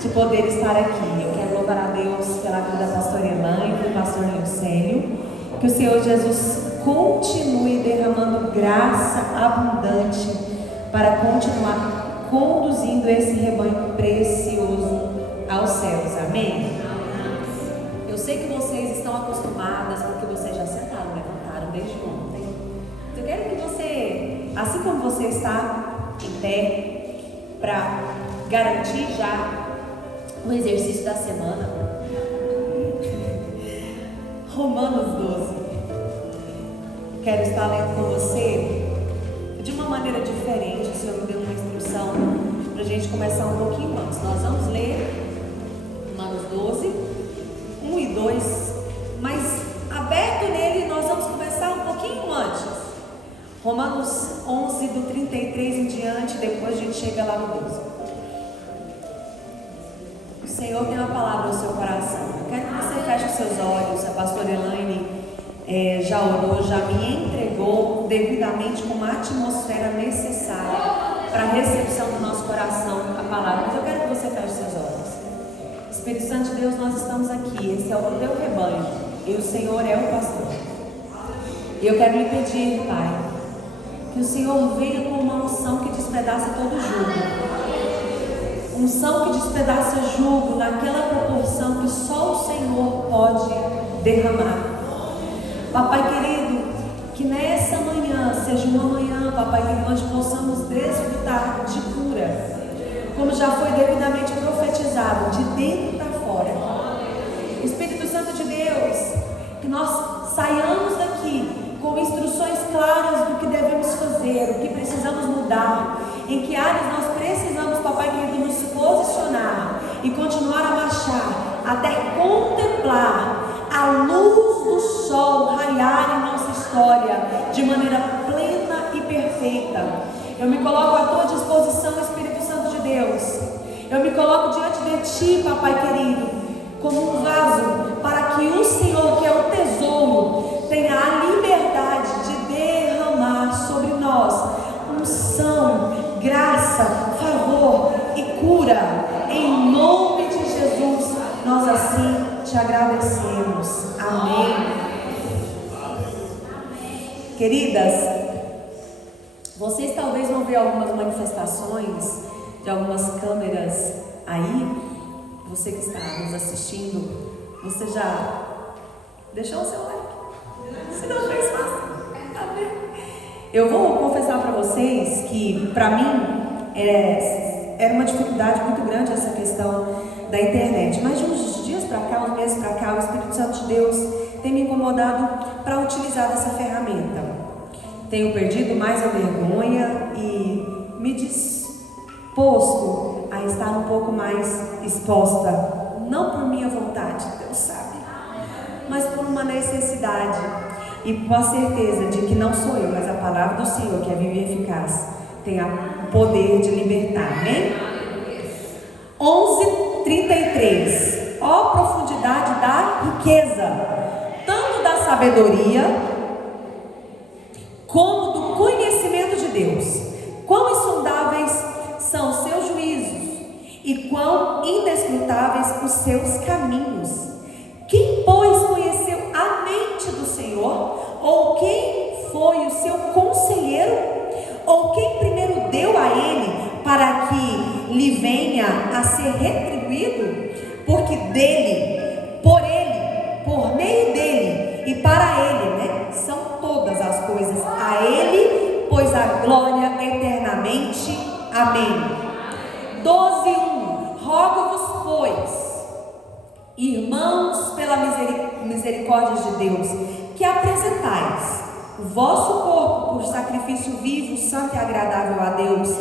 de poder estar aqui. Eu quero louvar a Deus pela vida da pastora Elaine e do pastor Leocélio. Que o Senhor Jesus continue derramando graça abundante para continuar conduzindo esse rebanho precioso aos céus. Amém? Eu sei que vocês estão acostumadas, porque vocês já sentaram, levantaram desde ontem. Eu quero que você, assim como você está em pé, para garantir já o exercício da semana, Romanos 12. Quero estar lendo com você de uma maneira diferente. O Senhor me deu uma instrução para a gente começar um pouquinho antes. Nós vamos ler Romanos 12, 1 e 2, mas aberto nele nós vamos começar um pouquinho antes. Romanos 11, do 33 em diante, depois a gente chega lá no 12. O Senhor tem uma palavra no seu coração. Eu quero que você feche os seus olhos. A pastora Elaine já orou, já me entregou devidamente com uma atmosfera necessária para a recepção do nosso coração a palavra. Mas eu quero que você feche os seus olhos. Espírito Santo de Deus, nós estamos aqui. Esse é o teu rebanho e o Senhor é o pastor. E eu quero lhe pedir, Pai, que o Senhor venha com uma unção que despedaça todo jugo. Unção que despedaça jugo naquela proporção que só o Senhor pode derramar. Papai querido, que nessa manhã seja uma manhã, Papai querido, onde possamos desfrutar de cura, como já foi devidamente profetizado, de dentro para fora. Espírito Santo de Deus, que nós saiamos daqui com instruções claras do que devemos fazer, o que precisamos mudar, em que áreas nós precisamos, Papai querido, nos posicionar e continuar a marchar até contemplar a luz do sol raiar em nossa história de maneira plena e perfeita. Eu me coloco à tua disposição, Espírito Santo de Deus. Eu me coloco diante de ti, Papai querido, como um vaso, para que o Senhor, que é o tesouro, tenha a liberdade de derramar sobre nós unção, graça, favor e cura. Em nome de Jesus, nós assim te agradecemos. Amém. Queridas, vocês talvez vão ver algumas manifestações de algumas câmeras aí. Você que está nos assistindo, você já deixou o seu like? Se não fez, faça. Amém. Eu vou confessar para vocês que, para mim, era uma dificuldade muito grande essa questão da internet. Mas de uns dias para cá, uns meses para cá, o Espírito Santo de Deus tem me incomodado para utilizar dessa ferramenta. Tenho perdido mais a vergonha e me disposto a estar um pouco mais exposta, não por minha vontade, Deus sabe, mas por uma necessidade e com a certeza de que não sou eu, mas a palavra do Senhor, que é viva e eficaz, tem o poder de libertar. Amém? 11:33. Ó profundidade da riqueza, tanto da sabedoria como do conhecimento de Deus. Quão insondáveis são os seus juízos e quão inescrutáveis os seus caminhos. Quem, pois, conheceu a mente do Senhor? Ou quem foi o seu conselheiro? Ou quem primeiro deu a ele para que lhe venha a ser retribuído? Porque dele, por ele, por meio dele e para ele, são todas as coisas. A ele, pois a glória eternamente. Amém. 12:1. Rogo-vos, pois, irmãos, pela misericórdia de Deus, que apresentais o vosso corpo por sacrifício vivo, santo e agradável a Deus,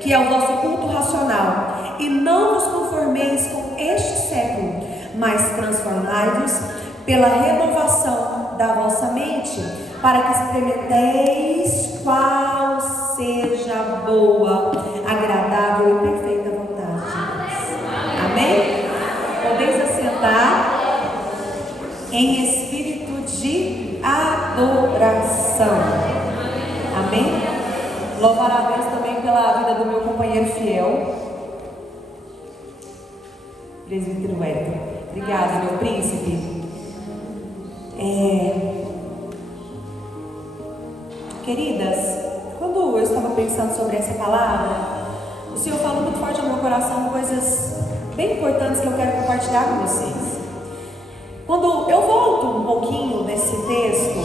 que é o vosso culto racional, e não vos conformeis com este século, mas transformai-vos pela renovação da vossa mente, para que experimenteis qual seja a boa, agradável e perfeita vontade de Deus. Amém? Podeis assentar em espírito de adoração. Amém? Louvar a Deus também pela vida do meu companheiro fiel. Presbítero Wellington. Obrigada, meu príncipe. Queridas, quando eu estava pensando sobre essa palavra, o Senhor falou muito forte ao meu coração coisas bem importantes que eu quero compartilhar com vocês. Quando eu volto um pouquinho nesse texto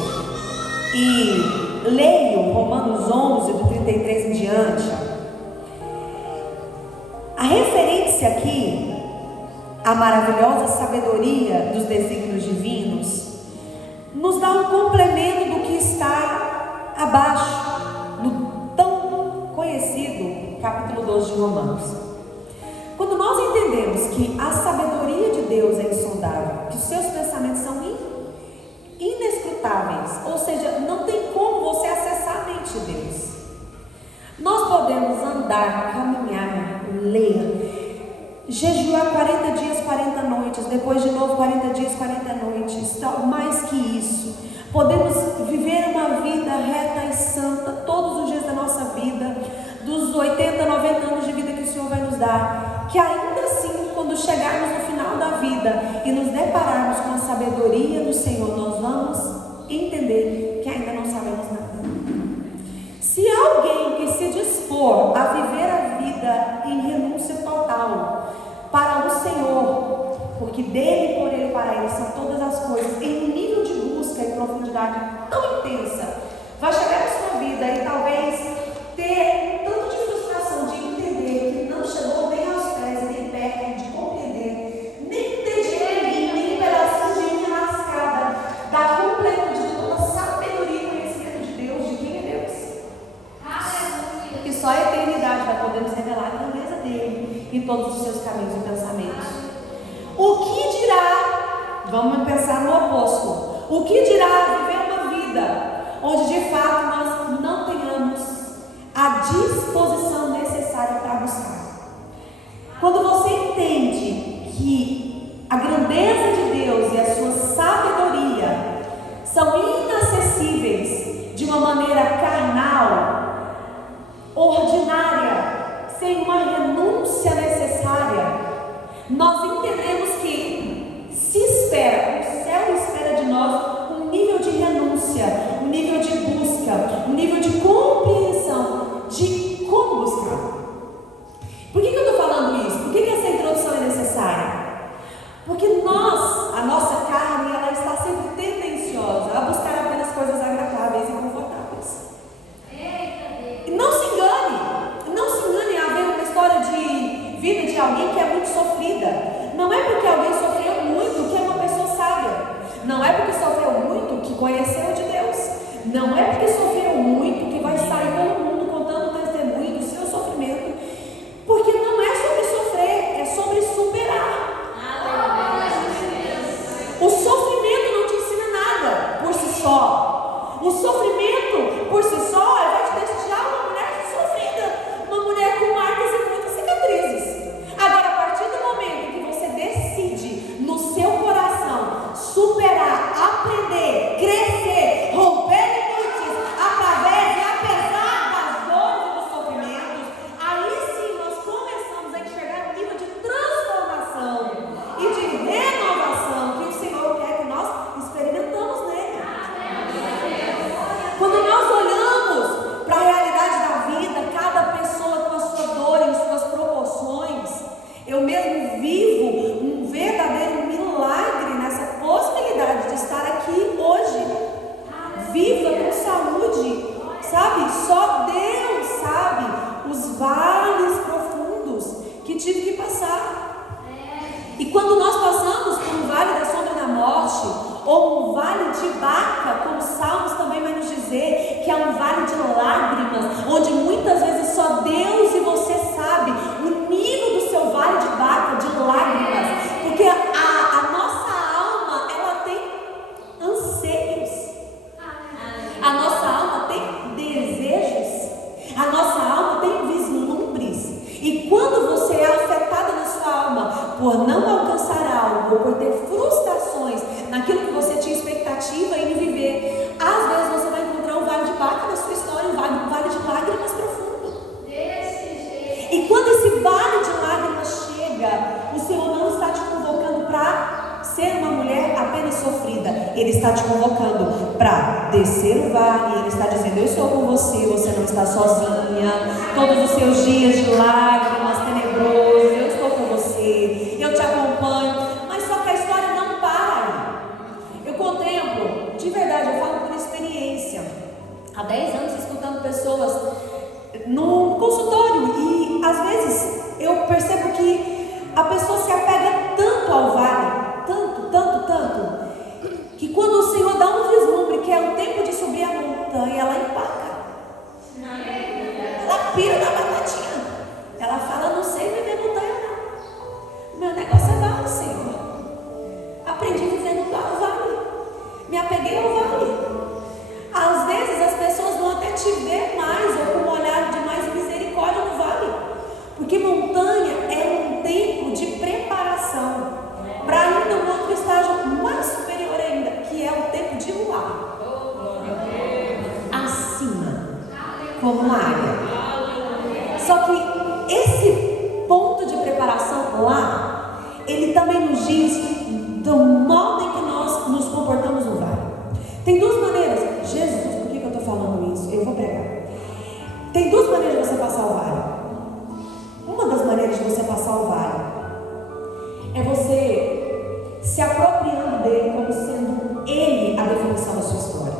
e leio Romanos 11, do 33 em diante, a referência aqui à maravilhosa sabedoria dos desígnios divinos nos dá um complemento do que está abaixo, no tão conhecido capítulo 12 de Romanos. Quando nós entendemos que a sabedoria de Deus é insondável, que os seus pensamentos são inescrutáveis, ou seja, não tem como você acessar a mente de Deus, nós podemos andar, caminhar, ler, jejuar 40 dias, 40 noites, depois de novo 40 dias, 40 noites, mais que isso, podemos viver uma vida reta e santa todos os dias da nossa vida, dos 80, 90 anos de vida que o Senhor vai nos dar, que ainda assim, quando chegarmos no final da vida e nos depararmos com a sabedoria do Senhor, nós vamos entender que ainda não sabemos nada. Se alguém que se dispor a viver a vida em renúncia total para o Senhor, porque dele, por ele, para ele são todas as coisas, em um nível de busca e profundidade tão intensa, vai chegar na sua vida e talvez ter tanto de frustração de entender que não chegou nem aos pés, nem perto de compreender, nem dedinho, nem pedacinho de unha lascada da completude de toda a sabedoria e conhecimento de Deus, de quem é Deus. Que só a eternidade vai poder nos revelar a grandeza dele em todos os seus caminhos e pensamentos. O que dirá, vamos pensar no oposto, o que dirá viver uma vida onde de fato nós não tenhamos a disposição necessária para buscar? Quando você entende que a grandeza de Deus e a sua sabedoria são inacessíveis de uma maneira carnal, ordinária, sem uma renúncia necessária, nós entendemos que se espera, o céu espera de nós um nível de renúncia, um nível de busca, um nível de compreensão de como buscar. Por que eu estou falando isso? Por que essa introdução é necessária? Porque nós, a nossa carne, ela está sempre tendenciosa a buscar apenas coisas agradáveis e confortáveis. E não se engane a ver uma história de vida de alguém que é muito sofrida. Não é porque alguém sofreu muito que é uma pessoa sábia. Não é porque sofreu muito que conheceu de Deus. Não é porque sofreu muito que vai sair pelo mundo contando o testemunho do seu sofrimento. Porque não é sobre sofrer, é sobre superar. O sofrimento não te ensina nada por si só. O sofrimento por si só vai te deixar uma mulher sofrida, uma mulher com marcas e muitas cicatrizes. Agora, a partir do momento que você decide no seu coração superar, aprender, crescer, romper limites através e apesar das dores e dos sofrimentos, aí sim nós começamos a enxergar um nível de transformação e de renovação que o Senhor quer que nós experimentamos nele. Quando nós olhamos para a realidade da vida, cada pessoa com a sua dor em suas proporções, eu mesmo vivo um verdadeiro milagre nessa possibilidade de estar aqui hoje, viva com saúde, sabe? Só Deus sabe os vales profundos que tive que passar. E quando nós passamos por um vale da sombra da morte, ou um vale de Baca, como Salmos também vai nos dizer, que é um vale de lágrimas, onde muitas vezes só Deus e você sabe o nível do seu vale de Baca, de lágrimas, porque a nossa alma, ela tem anseios, a nossa alma tem desejos, a nossa alma tem vislumbres, e quando você é afetada na sua alma por não alcançar algo, ou por ter frustrações naquilo que você tinha expectativa em viver, às vezes você vai encontrar um vale de Baca na sua história, um vale de lágrimas profundo. E quando esse vale de lágrimas chega, o Senhor não está te sofrida, Ele está te convocando para descer o vale. Ele está dizendo: eu estou com você, você não está sozinha. Todos os seus dias de lágrimas, tenebrosos, eu estou com você, eu te acompanho. Mas só que a história não para aí. Eu contemplo, de verdade, eu falo por experiência, há 10 anos escutando pessoas no consultório, e às vezes eu percebo que a pessoa se apega tanto ao vale, tanto, que quando o Senhor dá um vislumbre que é o tempo de subir a montanha, ela empaca, ela pira na batatinha, ela fala: não sei viver montanha não, meu negócio é vale, Senhor, aprendi a viver no vale, me apeguei ao vale. Às vezes as pessoas vão até te ver mais, ou com um olhar de mais misericórdia no vale, porque montanha é um tempo de preparação para ainda um outro estágio mais superior ainda, que é o tempo de voar acima, como uma águia. Só que esse ponto de preparação lá, ele também nos diz do modo em que nós nos comportamos no vale. Tem duas maneiras. Jesus, por que eu estou falando isso? Eu vou pregar. Tem duas maneiras de você passar o vale. Uma das maneiras de você passar o vale é você se apropriando dele como sendo ele a definição da sua história.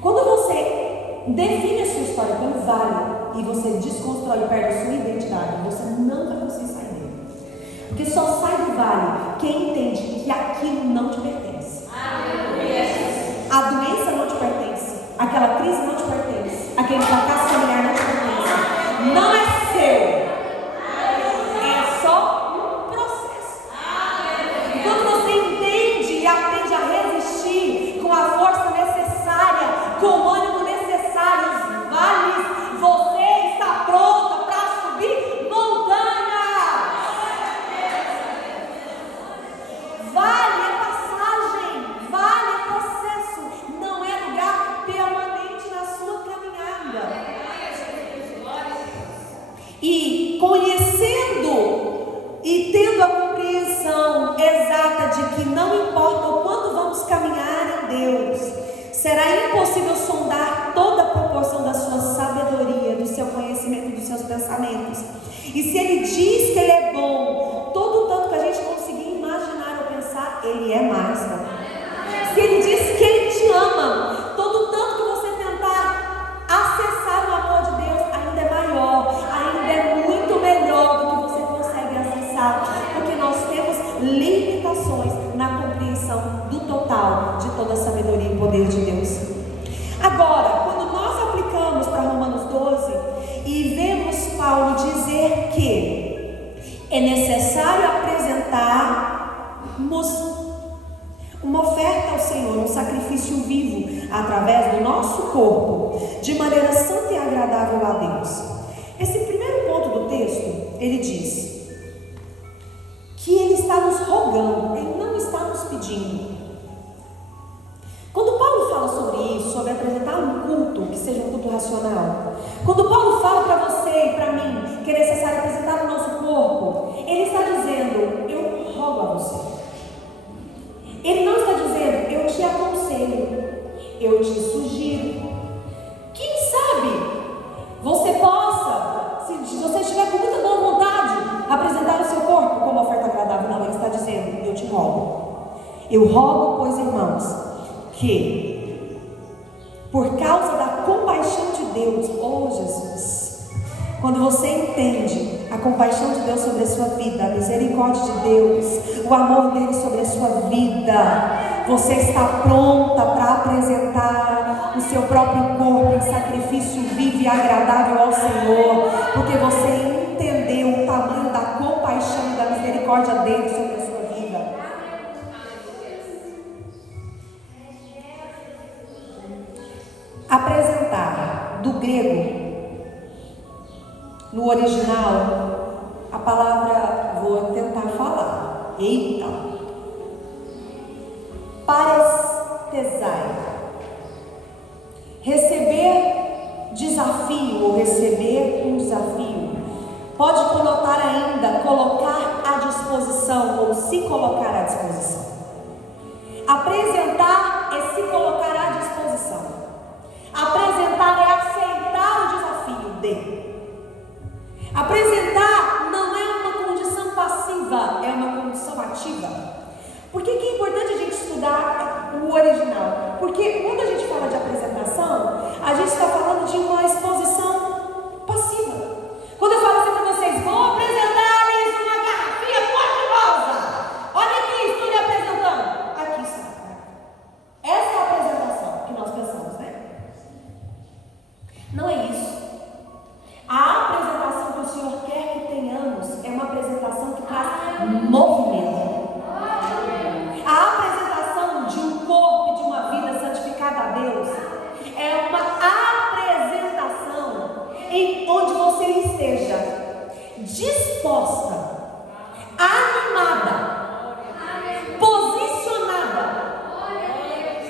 Quando você define a sua história pelo vale e você desconstrói e perde a sua identidade, você não vai conseguir sair dele. Porque só sai do vale quem entende que aquilo não te pertence. A doença não te pertence, aquela crise não te pertence, aquele fracasso familiar não te pertence, não é seu, é só um processo. Quando você entende e aprende a resistir com a força necessária, com o ânimo necessário, os vales, você está pronta para subir montanha. Vale é passagem, vale é processo, não é lugar permanente na sua caminhada. E conhecendo e tendo a compreensão exata de que não importa o quanto vamos caminhar em Deus, será impossível sondar toda a proporção da sua sabedoria, do seu conhecimento, dos seus pensamentos. E se Ele diz que Ele é bom, todo o tanto que a gente conseguir imaginar ou pensar, Ele é mais, tá? Se Ele diz que Ele te ama, todo o tanto que você tentar acessar o amor de Deus ainda é maior, ainda é muito melhor do que você consegue acessar, porque nós temos limitações na compreensão do total de toda a sabedoria e poder de Deus. Agora, quando nós aplicamos para Romanos 12 e vemos Paulo dizer que é necessário apresentarmos uma oferta ao Senhor, um sacrifício vivo, através do nosso corpo, de maneira santa e agradável a Deus. Esse primeiro ponto do texto, ele diz que Ele está nos rogando, Ele não está nos pedindo. Quando Paulo fala sobre isso, sobre apresentar um culto que seja um culto racional, quando Paulo fala para você e para mim que é necessário apresentar o nosso corpo, ele está dizendo: eu rogo a você. Ele não está dizendo: eu te aconselho, eu te sugiro. Quem sabe você possa, se você estiver com muita boa vontade, apresentar o seu corpo como oferta agradável. Não, ele está dizendo: eu te rogo. Eu rogo, pois, irmãos, que por causa da compaixão de Deus, oh Jesus, quando você entende a compaixão de Deus sobre a sua vida, a misericórdia de Deus, o amor dele sobre a sua vida, você está pronta para apresentar o seu próprio corpo em sacrifício vivo e agradável ao Senhor, porque você entendeu o tamanho da compaixão e da misericórdia dele sobre a sua vida. Apresentar, do grego, no original, a palavra, vou tentar falar, eita, parestesai, receber desafio ou receber um desafio, pode conotar ainda colocar à disposição ou se colocar à disposição. Apresentar é se colocar à disposição. Apresentar é aceitar o desafio de. Apresentar não é uma condição passiva, é uma condição ativa. Por que é importante a gente estudar o original? Porque quando a gente fala de apresentação, a gente está falando de uma exposição passiva. Quando eu falo assim para vocês, vou apresentar-lhes uma garrafinha cor-de-rosa. Olha aqui, estou lhe apresentando. Aqui está. Essa é a apresentação que nós pensamos, né? Não é isso. A apresentação que o Senhor quer que tenhamos é uma apresentação que traz movimento. A apresentação de um corpo e de uma vida santificada a Deus é uma apresentação em onde você esteja disposta, animada, posicionada,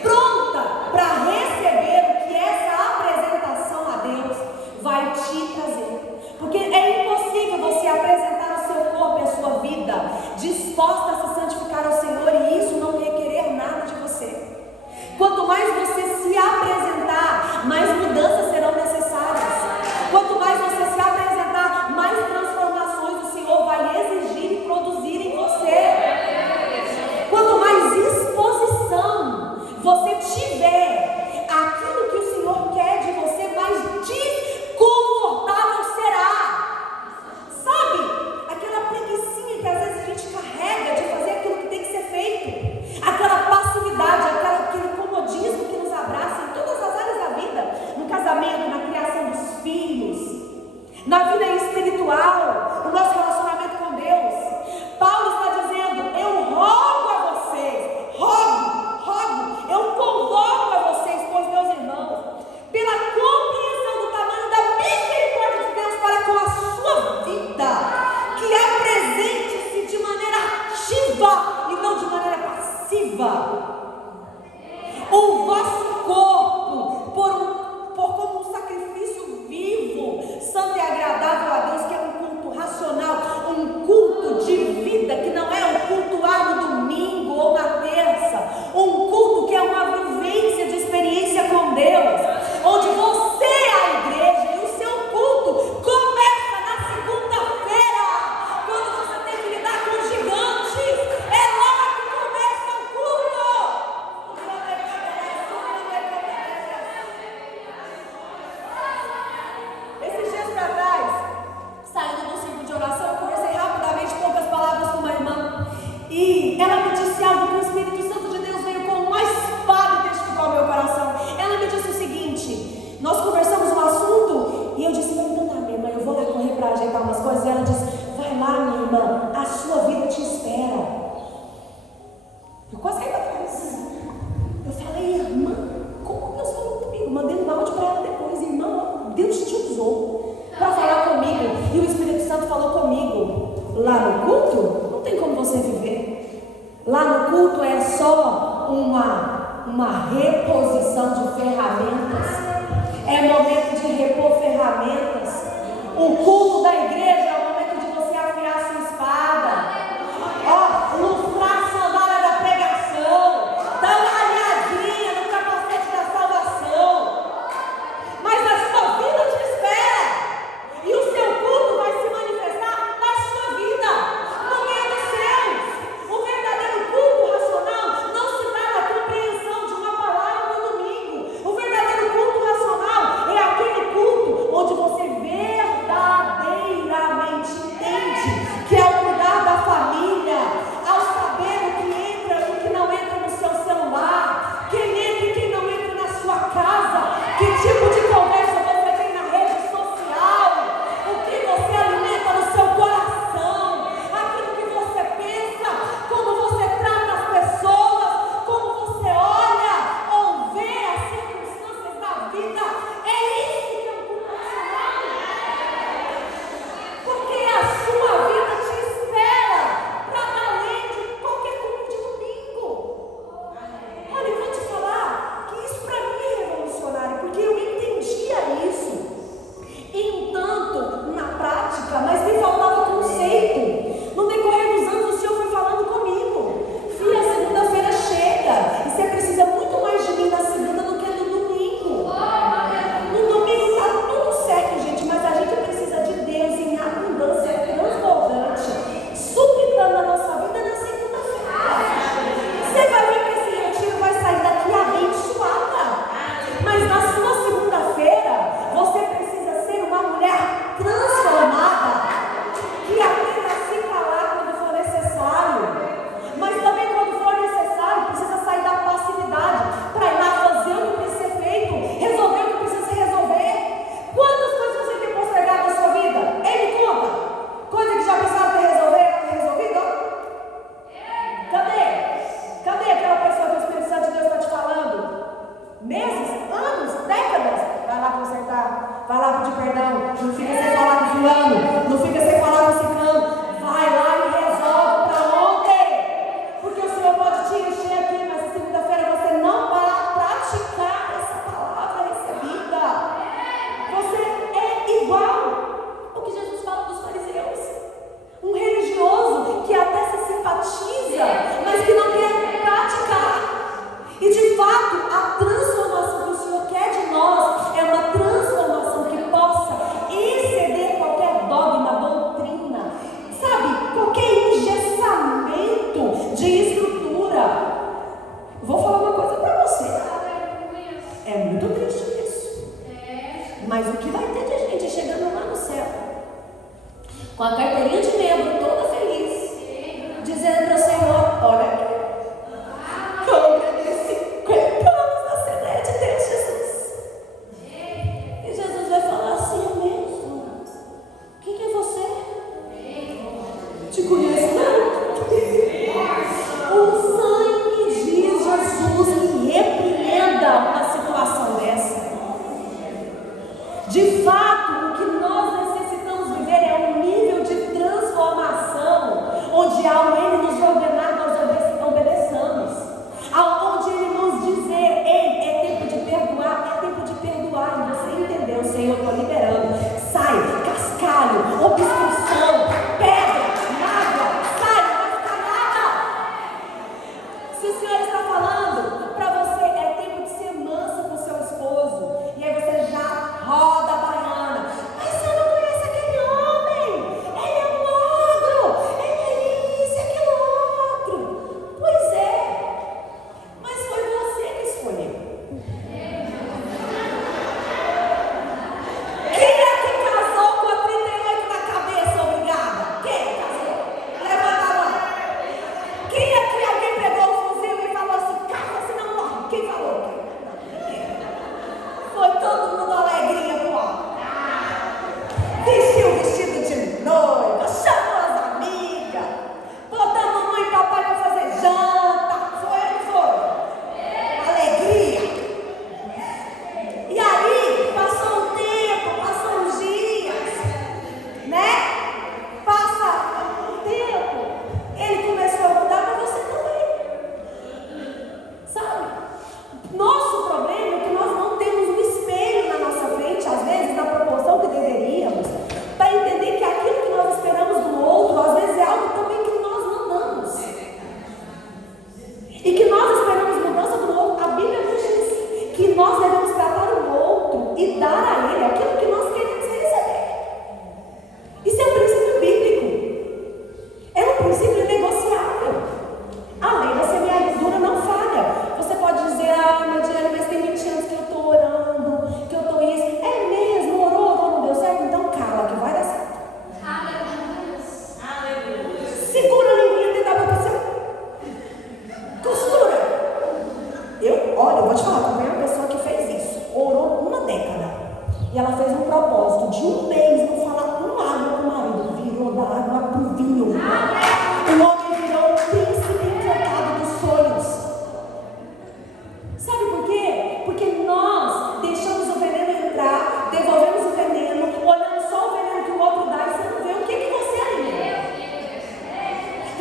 pronta para receber o que essa apresentação a Deus vai te trazer. Porque é impossível você apresentar o seu corpo e a sua vida disposta a se santificar ao Senhor e isso não requerer nada de você. Quanto mais você se apresentar, mais mudanças serão necessárias. Quanto mais você se apresentar, mais transformações o Senhor vai exigir e produzir em você. Quanto mais exposição você tiver aquilo que o Senhor quer de você, mais desconfortável será. Sabe? Aquela preguicinha que às vezes a gente carrega de fazer aquilo que tem que ser feito. Aquela passividade, aquele comodismo que nos abraça em todas as áreas da vida. No casamento, na criação dos filhos, na vida espiritual, no nosso relacionamento com Deus. Paulo está dizendo, eu rogo a vocês, eu convoco a vocês, pois meus irmãos, pela compreensão do tamanho da misericórdia de Deus para com a sua vida, que apresente-se de maneira ativa e não de maneira passiva. O vosso corpo, como um sacrifício vivo, santo e agradável a Deus, que é um culto racional, um culto de vida, que não é um culto no domingo ou na terça, um culto que é uma vivência de experiência com Deus, onde você é a igreja e o seu culto começa na segunda-feira, quando você tem que lidar com gigantes. É lá que começa o culto. Esses dias para trás, saindo do círculo de oração, eu conversei rapidamente, poucas palavras com uma irmã, e ela me disse algo que o Espírito Santo de Deus veio com uma espada e testificou ao meu coração. Ela me disse o seguinte: nós conversamos um assunto e eu disse, então tá, minha irmã, eu vou lá correr para ajeitar umas coisas. E ela disse, vai lá, minha irmã, a sua vida te espera. Eu quase caí para trás. Eu falei, irmã, como Deus falou comigo? Mandei um áudio para ela depois, irmã, Deus te usou para falar comigo, e o Espírito Santo falou comigo. Lá no culto, não tem como você viver. Lá no culto é só uma reposição de ferramentas. É momento de repor ferramentas. O culto da igreja é o momento de você afiar a sua espada. Lustrar a sandália da pregação, dar uma olhadinha no capacete da salvação. Mas a sua vida te espera, e o seu culto vai se manifestar na sua vida, no meio dos seus. O verdadeiro culto racional não se dá na compreensão de uma palavra no domingo. O verdadeiro culto racional é aquele culto onde você verdadeiramente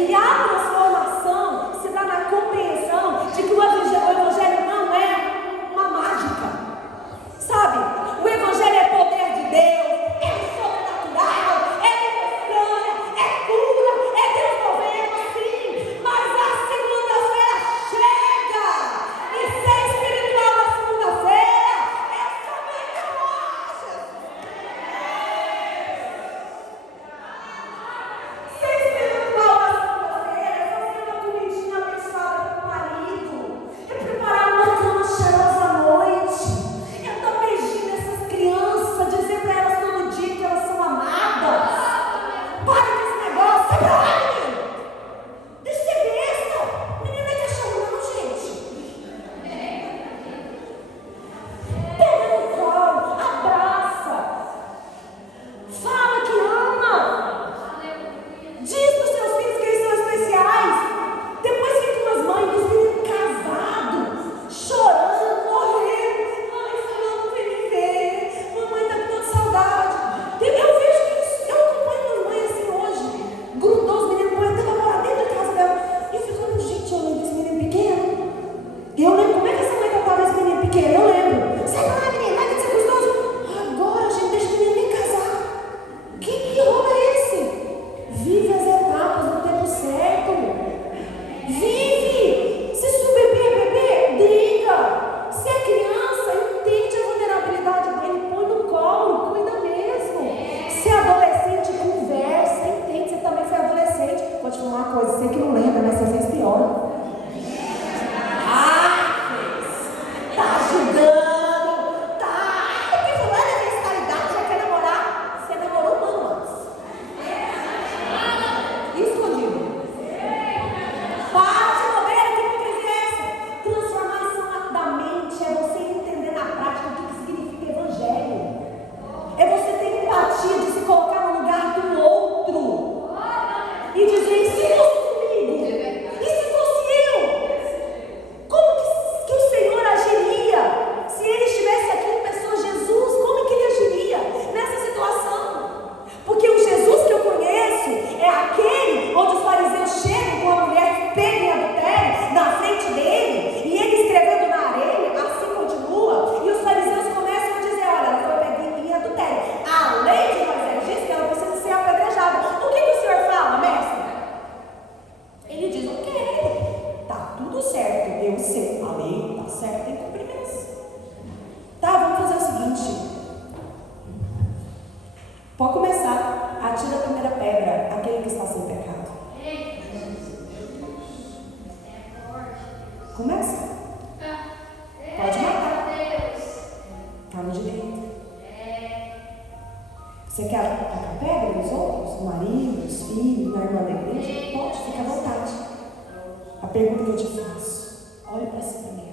E a transformação se dá na compreensão de que o Evangelho não é uma mágica. Sabe? O Evangelho é poder de Deus, é sobrenatural, é livre-escolha, é cura, é Deus movendo, sim. Mas a segunda-feira chega. E ser espiritual na segunda-feira é somente hoje. Ser espiritual na segunda-feira é fazer uma comidinha abençoada para o marido, é preparar uma cama cheirosa à noite. Dizer para elas todo dia que elas são amadas. Para com esse negócio, sai pra lá, menino. Deixa de ser besta. Menina não é cachorro, não, gente. Pega no colo, abraça, fala que ama. Diz para os seus filhos que eles são especiais. Depois fica umas mães dos meninos casados, chorando, morrendo. Ai, fulano não vem me ver. Mamãe tá com tanta saudade. Eu vejo que isso, eu acompanho minhas mães assim hoje. Grudou os meninos, põe até pra morar dentro da casa dela. E eu fico olhando, gente, eu lembro desse menino pequeno. E eu lembro como é que essa mãe tratava esse menino pequeno. Eu lembro. Sai pra lá, menino, vai que ser gostoso. Agora, gente, deixa o menino nem casar. Que rolo é esse? Vive as etapas no tempo certo. Vive. Se o bebê é bebê, briga. Se é criança, entende a vulnerabilidade dele, põe no colo, cuida mesmo. Se é adolescente, conversa, entende. Você também foi adolescente. Vou te falar uma coisa, você que não lembra, mas você fez pior. Tá julgando, tá. Porque fulano é mentalidade, já quer namorar. Você namorou um ano antes. Escondido. Para de bobeira, que hipocrisia é essa? Transformação da mente é você entender na prática o que significa evangelho. É você ter empatia de se colocar no lugar do outro e dizer, e se fosse comigo? E se fosse eu? Como que o Senhor agiria? Se ele estivesse aqui em pessoa, Jesus, como que ele agiria nessa situação? Porque o Jesus que eu conheço é aquele onde os fariseus chegam com a mulher pega em adultério na frente dele, e ele escrevendo na areia, assim continua, e os fariseus começam a dizer, olha, ela foi pega em adultério. A lei de Moisés diz que ela precisa ser apedrejada. O que o Senhor fala, mestre? Ele diz, ok, tá tudo certo, eu sei, a lei tá certa, tem que cumprir mesmo. Tá, vamos fazer o seguinte. Pode começar, atira a primeira pedra, aquele que está sem pecado. Começa. Pode matar. Tá no direito. Você quer tacar pedra nos outros? No marido, nos filhos, na irmã da igreja? Pode, fica à vontade. A pergunta que eu te faço, olha para si primeiro.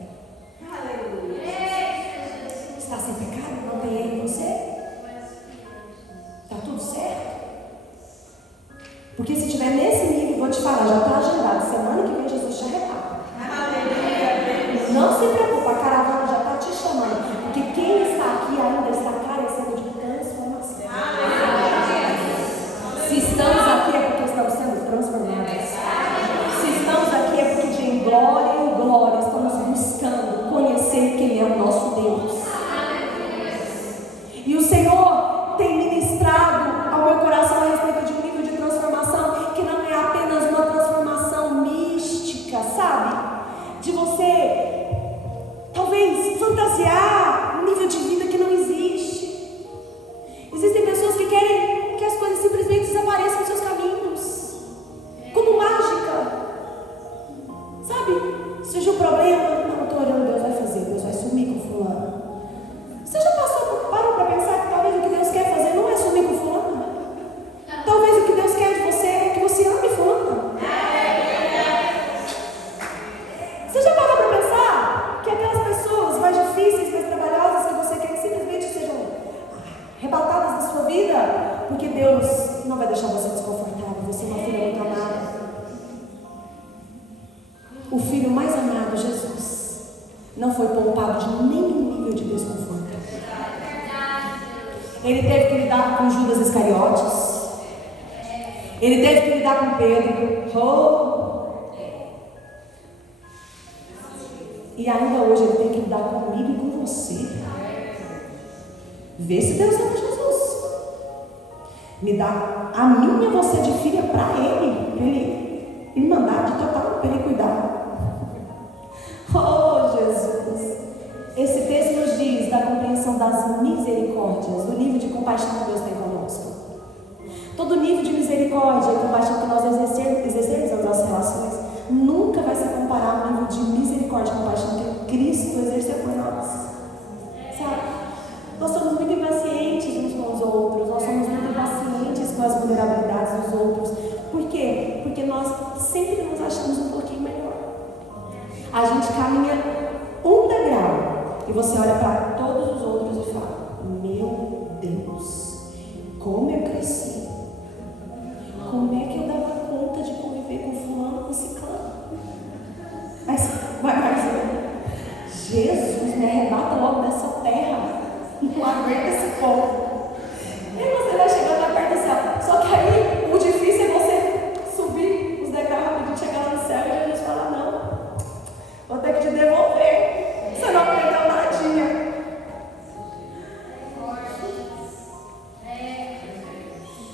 Está sem pecado? Não tem erro em você? Está tudo certo? Porque se estiver nesse nível, vou te falar, já está agendado. Semana que vem Jesus te arrebata. Não se preocupe, a caravana já está te chamando. Porque quem está aqui ainda está carecendo de transformação. Se estamos aqui é porque estamos sendo transformados. Se estamos aqui é porque de glória em glória estamos buscando conhecer quem é o nosso Deus. E o Senhor tem ministrado ao meu coração a respeito de um nível de transformação que não é apenas uma transformação mística, sabe? De você talvez fantasiar um nível de vida que não existe. Existem pessoas que querem que as coisas simplesmente desapareçam dos seus caminhos, como mágica, sabe? Seja um problema, não estou orando, Deus vai fazer, Deus vai sumir com fulano. Você já parou para pensar que talvez o que Deus quer fazer não é sumir com fulano? Talvez o que Deus quer de você é que você ame fulano. Você já parou para pensar que aquelas pessoas mais difíceis, mais trabalhosas que você quer que simplesmente sejam arrebatadas da sua vida? Porque Deus não vai deixar você desconfortável. Você é uma filha muito amada. O filho mais amado, Jesus, não foi poupado de nenhum nível de desconforto. Ele teve que lidar com Judas Iscariotes. Ele teve que lidar com Pedro. ele. E ainda hoje ele tem que lidar comigo e com você. Vê se Deus ama Jesus. Me dá a mim e você de filha para ele irmandade total, para ele cuidar. Oh, Jesus! Esse texto nos diz da compreensão das misericórdias, do nível de compaixão que Deus tem conosco. Todo nível de misericórdia e compaixão que nós exercemos nas nossas relações nunca vai se comparar ao nível de misericórdia e compaixão que Cristo exerceu por nós. Sabe? Nós somos muito impacientes uns com os outros, nós somos muito impacientes com as vulnerabilidades dos outros. Por quê? Porque nós sempre nos achamos um pouquinho melhor. A gente caminha um degrau e você olha para todos os outros e fala: meu Deus, como eu cresci. Como é que eu dava conta de conviver com fulano, com ciclano? Mas vai dizer: Jesus, me arrebata logo dessa terra. Não aguenta esse povo. E você vai chegando na perto do céu. Só que aí o difícil é você subir os degraus rapidinho, chegar lá no céu e Jesus fala: não, vou ter que te devolver. Você não aprendeu nadinha.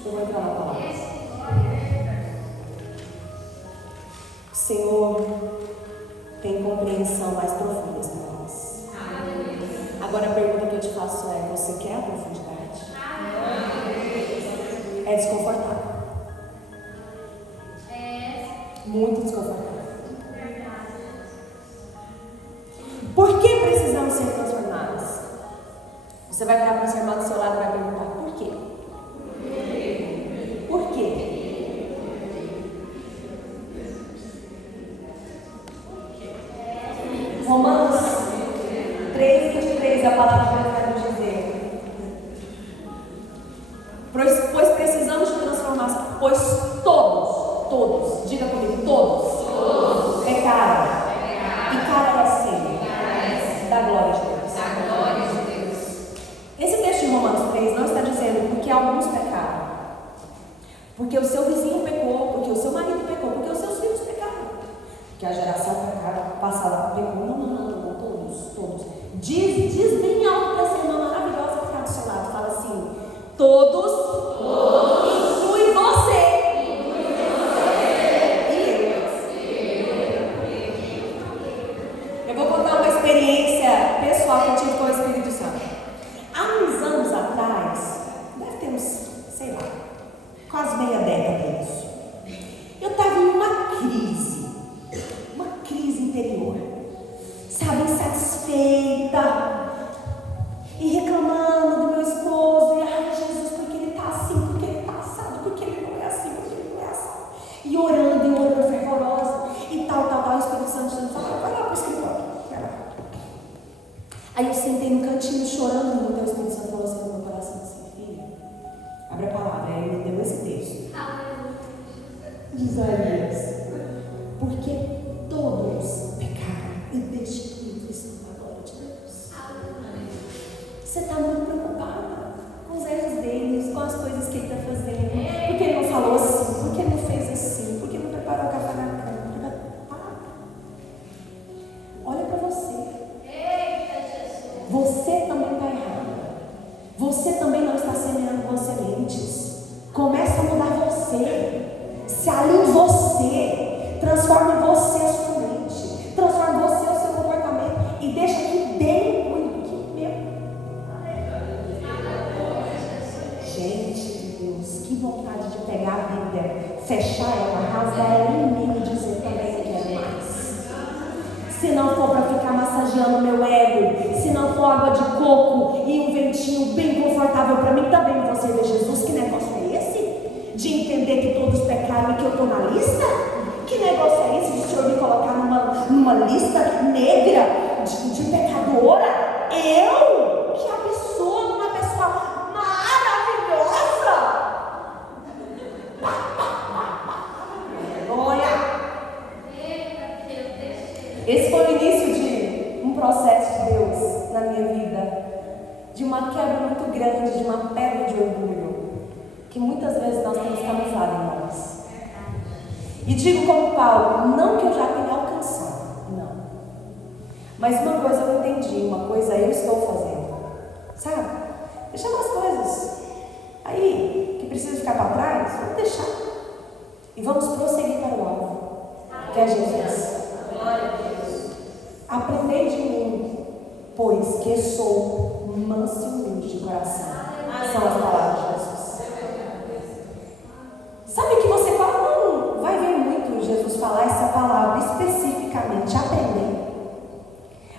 Eu vou entrar na palavra. O Senhor tem compreensão mais profunda para nós. Agora a pergunta que eu te faço é: você quer a profundidade? É desconfortável. Muito desconfortável. Por que precisamos ser transformados? Você vai virar para o seu irmão do seu lado e vai perguntar: por quê? Por quê? Romanos 3:23, a palavra que ele vai nos dizer. Pois precisamos de transformação. Pois todos, diga comigo, todos pecaram. E carecem da glória de Deus. Esse texto de Romanos 3 não está dizendo porque alguns pecaram, porque o seu vizinho pecou, porque o seu marido pecou, porque os seus filhos pecaram, porque a geração passada pecou. Não, todos. Diz bem alto para essa irmã maravilhosa que está do seu lado. Fala assim: todos. Inclui você. Eu vou contar uma experiência pessoal que eu tive com o Espírito Santo. Há uns anos atrás, deve ter uns, sei lá, quase meia década isso. Eu estava em uma crise interior, sabe, insatisfeita e reclamando do meu esposo. E ai, Jesus, porque ele está assim, porque ele está assado, porque ele não é assim, porque ele não é assim. E orando fervorosa e tal. O Espírito Santo dizendo: vai lá para o escritório. Aí eu sentei no cantinho chorando muito. O Espírito Santo falou assim no meu coração assim: filha, abre a palavra. Aí ele me deu esse texto de Isaías: porque todos pecaram e destituídos estão da glória de Deus. Você está muito preocupada com os erros deles, com as coisas que ele está fazendo. Porque ele não falou assim, porque ele não fez assim, porque ele não preparou o café na cama. Olha para você. Você também está errada. Você também não está semeando boas sementes. Começa a mudar você. Se alinhe você. Transforme você a sua mente. Transforme você o seu comportamento. E deixa que dê muito mesmo. Gente de Deus, que vontade de pegar a Bíblia, fechar ela, rasgar ela em mim e dizer: também não quero mais. Se não for para ficar massageando meu ego, se não for água de coco e um ventinho bem confortável para mim, também vou servir Jesus. Que negócio é esse? De entender que todos pecaram e que eu estou na lista? Que negócio é esse de o Senhor me colocar numa lista negra de pecadora? Eu? Que absurdo, uma pessoa maravilhosa! Olha! Esse foi o início de um processo de Deus na minha vida, de uma quebra muito grande, de uma pedra de orgulho, que muitas vezes nós temos camuflado em nós. E digo como Paulo, não que eu já tenha alcançado, não. Mas uma coisa eu entendi, uma coisa eu estou fazendo. Sabe? Deixar umas coisas aí que precisa ficar para trás, vamos deixar. E vamos prosseguir para o alvo, que é Jesus. Aprendei de mim, pois que sou manso e humilde de coração. São as palavras de Jesus. Sabe que você não vai ver muito Jesus falar essa palavra especificamente, aprender.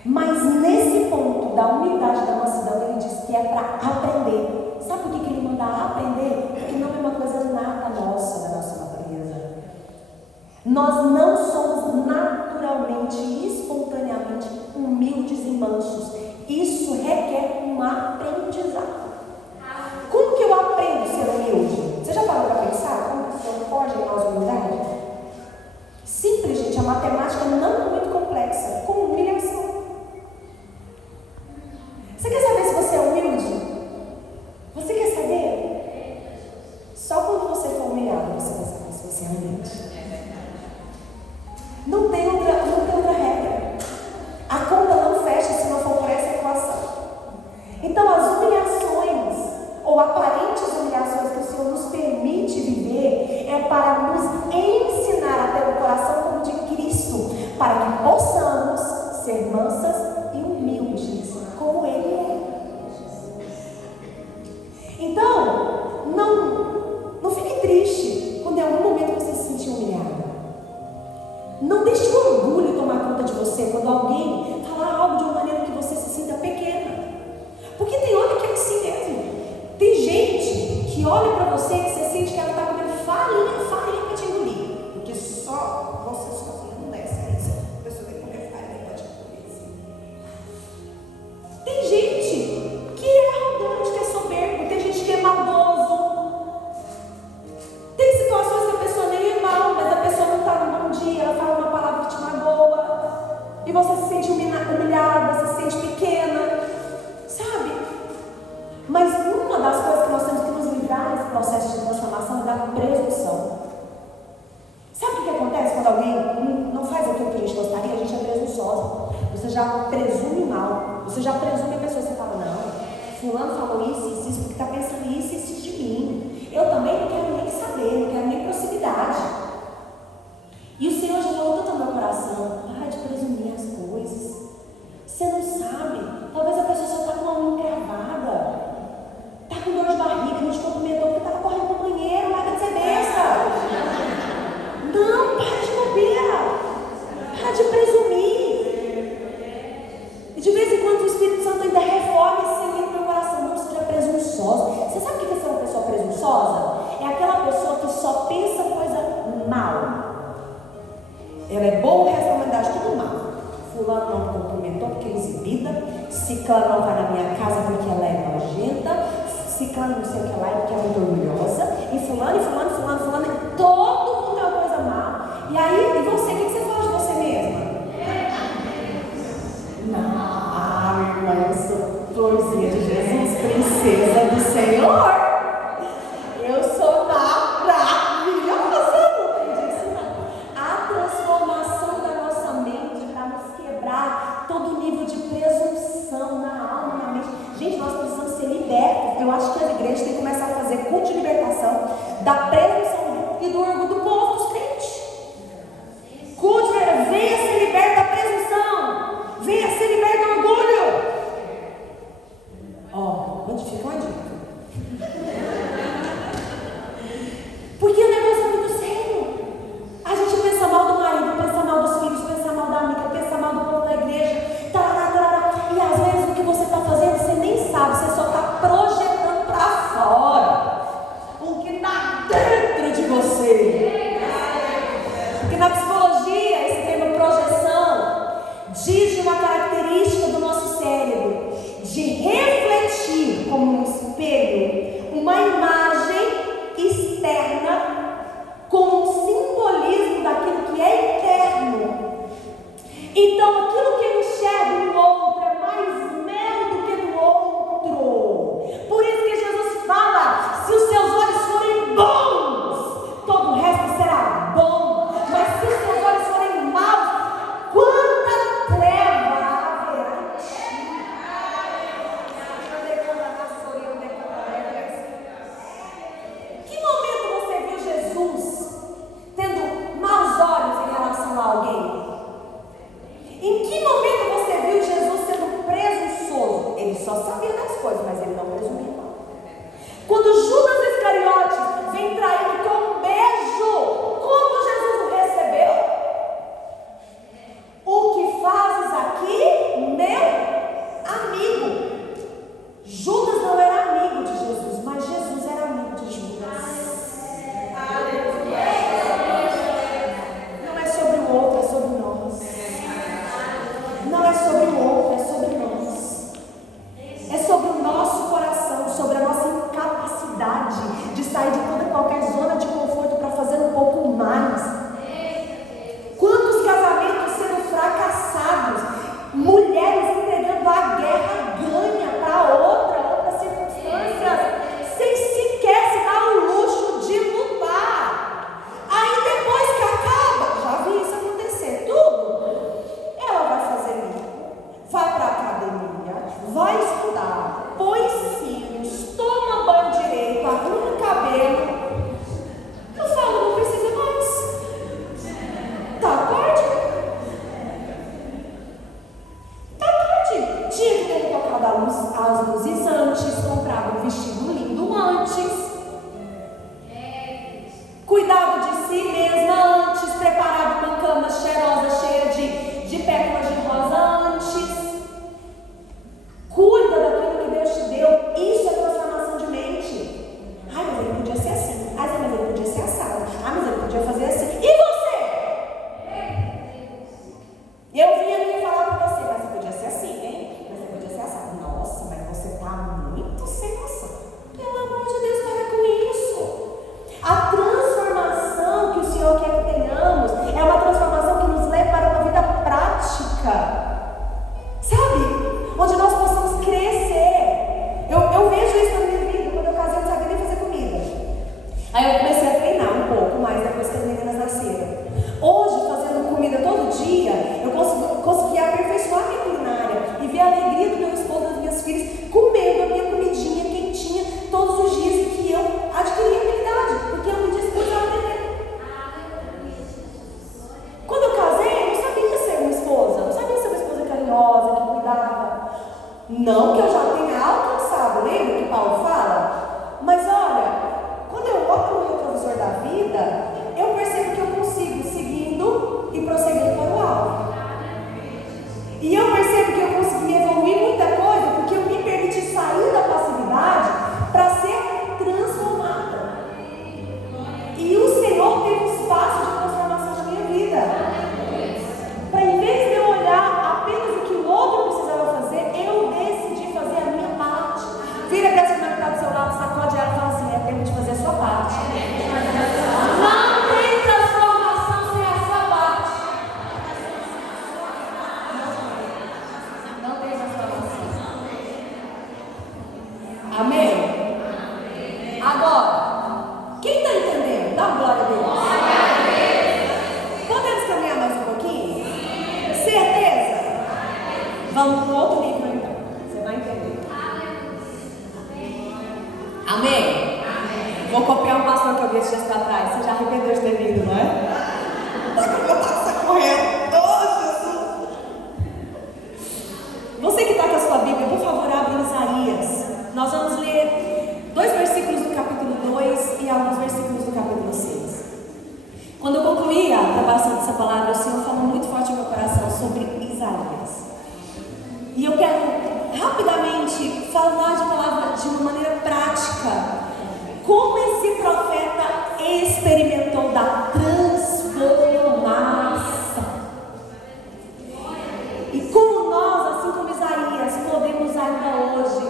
Mas nesse ponto da humildade, da mansidão, ele diz que é para aprender. Sabe por que ele manda aprender? Porque não é uma coisa nata nossa, da nossa natureza. Nós não somos naturalmente e espontaneamente humildes e mansos. Isso requer um aprendizado. Como que eu aprendo a ser humilde? Você já parou para pensar como que o Senhor foge em nós humildade? Simples, gente, a matemática não é muito complexa, com humilhação. Você quer saber se você é humilde? Você quer saber? Só quando você for humilhado você vai saber se você é humilde. Não tem outra regra. A conta não fecha se não for por essa equação. Então as humilhações, ou aparentes humilhações que o Senhor nos permite viver, é para nos ensinar a ter um coração como o de Cristo, para que possamos ser mansas e humildes, como Ele é. Então, não fique triste quando em algum momento você se sentir humilhado. Não deixe o orgulho tomar conta de você quando alguém falar algo de uma maneira que você se sinta pequena. Porque tem hora que é assim mesmo. Tem gente que olha para você e você sente que ela está comendo farinha para te engolir. Porque só você sozinha não desce. Aí a pessoa tem que comer farinha para te engolir. Tem gente que é arrogante, que é soberbo. Tem gente que é maldoso. Tem situações que a pessoa nem é mal, mas a pessoa não está num bom dia, ela fala uma palavra que te magoa. E você se sente humilhada, se sente pequena. Sabe? Mas uma das coisas que nós temos que nos livrar nesse processo de transformação é da presunção. Sabe o que acontece quando alguém não faz aquilo que a gente gostaria? A gente é presunçosa. Você já presume mal. Você já presume a pessoa. Você fala, não, fulano falou isso, porque está pensando isso de mim. Eu também não quero nem saber, não quero nem proximidade. E o Senhor já falou tanto no meu coração, para de presumir as coisas. Você não sabe, talvez a pessoa só está com a unha encravada, está com dor de barriga, não te cumprimentou porque estava correndo no banheiro, larga de ser besta. Não, para de bobeira, para de presumir. E de vez em quando o Espírito Santo ainda reforma esse sentimento no meu coração. Não seja presunçosa. Você sabe o que é ser uma pessoa presunçosa? É aquela pessoa que só pensa coisa mal. Ela é boa, o resto da humanidade tudo mal. Fulano não me cumprimentou porque é exibida. Ciclano não vai na minha casa porque ela é nojenta. Ciclano não sei o que lá é porque é muito orgulhosa. E fulano, todo mundo tem uma coisa má. E aí, e você, o que você fala de você mesma? Não, irmã, eu sou florzinha de Jesus, princesa do Senhor. Eu sou maravilhosa. Não disse não. A transformação da nossa mente para nos quebrar todo o nível de presunção na alma, na mente. Gente, nós precisamos ser libertos. Eu acho que as igrejas têm que começar a fazer culto de libertação da presunção e do orgulho do povo, dos crentes. Culto de libertação. Venha ser liberto da presunção. Venha ser liberto do orgulho. Ó, onde fica uma dica? Porque o negócio é muito sério. A gente pensa mal do marido, pensa mal dos filhos, pensa mal da amiga, pensa mal do povo da igreja, e às vezes o que você está fazendo você nem sabe, você só está projetando para fora o que está dentro de você. Porque na psicologia esse termo projeção diz de uma característica do nosso cérebro de refletir como um espelho uma imagem externa como um simbolismo daquilo que é eterno. Então aquilo que eu enxergo no outro é mais meu do que no outro. Por isso que Jesus fala, se os seus olhos forem bons, todo o resto será bom. vamos para um outro nível então. Você vai entender. Amém? Amém. Vou copiar um pastor que eu vi esses dias para trás. Você já arrependeu de ter vindo, não é? Eu estava correndo. Oh, Jesus! Você que está com a sua Bíblia, por favor, abra Isaías. Nós vamos ler 2 versículos do capítulo 2 e alguns versículos do capítulo 6. Quando eu concluí a preparação dessa palavra, o Senhor falou muito forte no meu coração sobre Isaías. E eu quero rapidamente falar de palavra de uma maneira prática. Como esse profeta experimentou da transformação. E como nós, assim como Isaías, podemos ainda hoje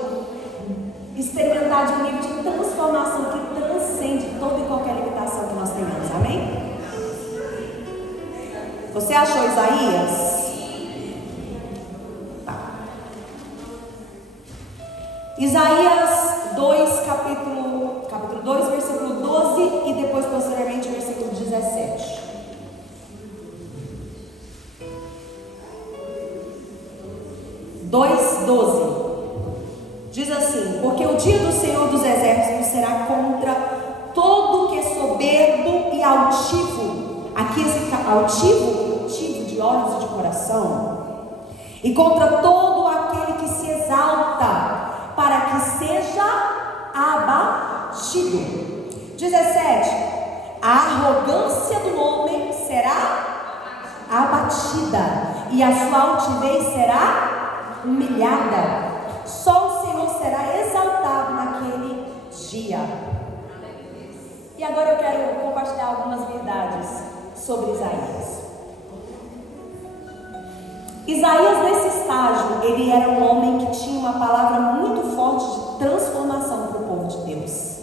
experimentar de um nível de transformação que transcende toda e qualquer limitação que nós tenhamos. Amém? Você achou Isaías? Isaías 2, capítulo 2, versículo 12 e depois posteriormente versículo 17. Diz assim: porque o dia do Senhor dos Exércitos será contra todo que é soberbo e altivo. Aqui esse altivo de olhos e de coração. E contra todo aquele que se exalta, para que seja abatido. 17. A arrogância do homem será abatida, e a sua altivez será humilhada. Só o Senhor será exaltado naquele dia. E agora eu quero compartilhar algumas verdades sobre Isaías. Isaías, nesse estágio, ele era um homem que tinha uma palavra muito forte de transformação para o povo de Deus.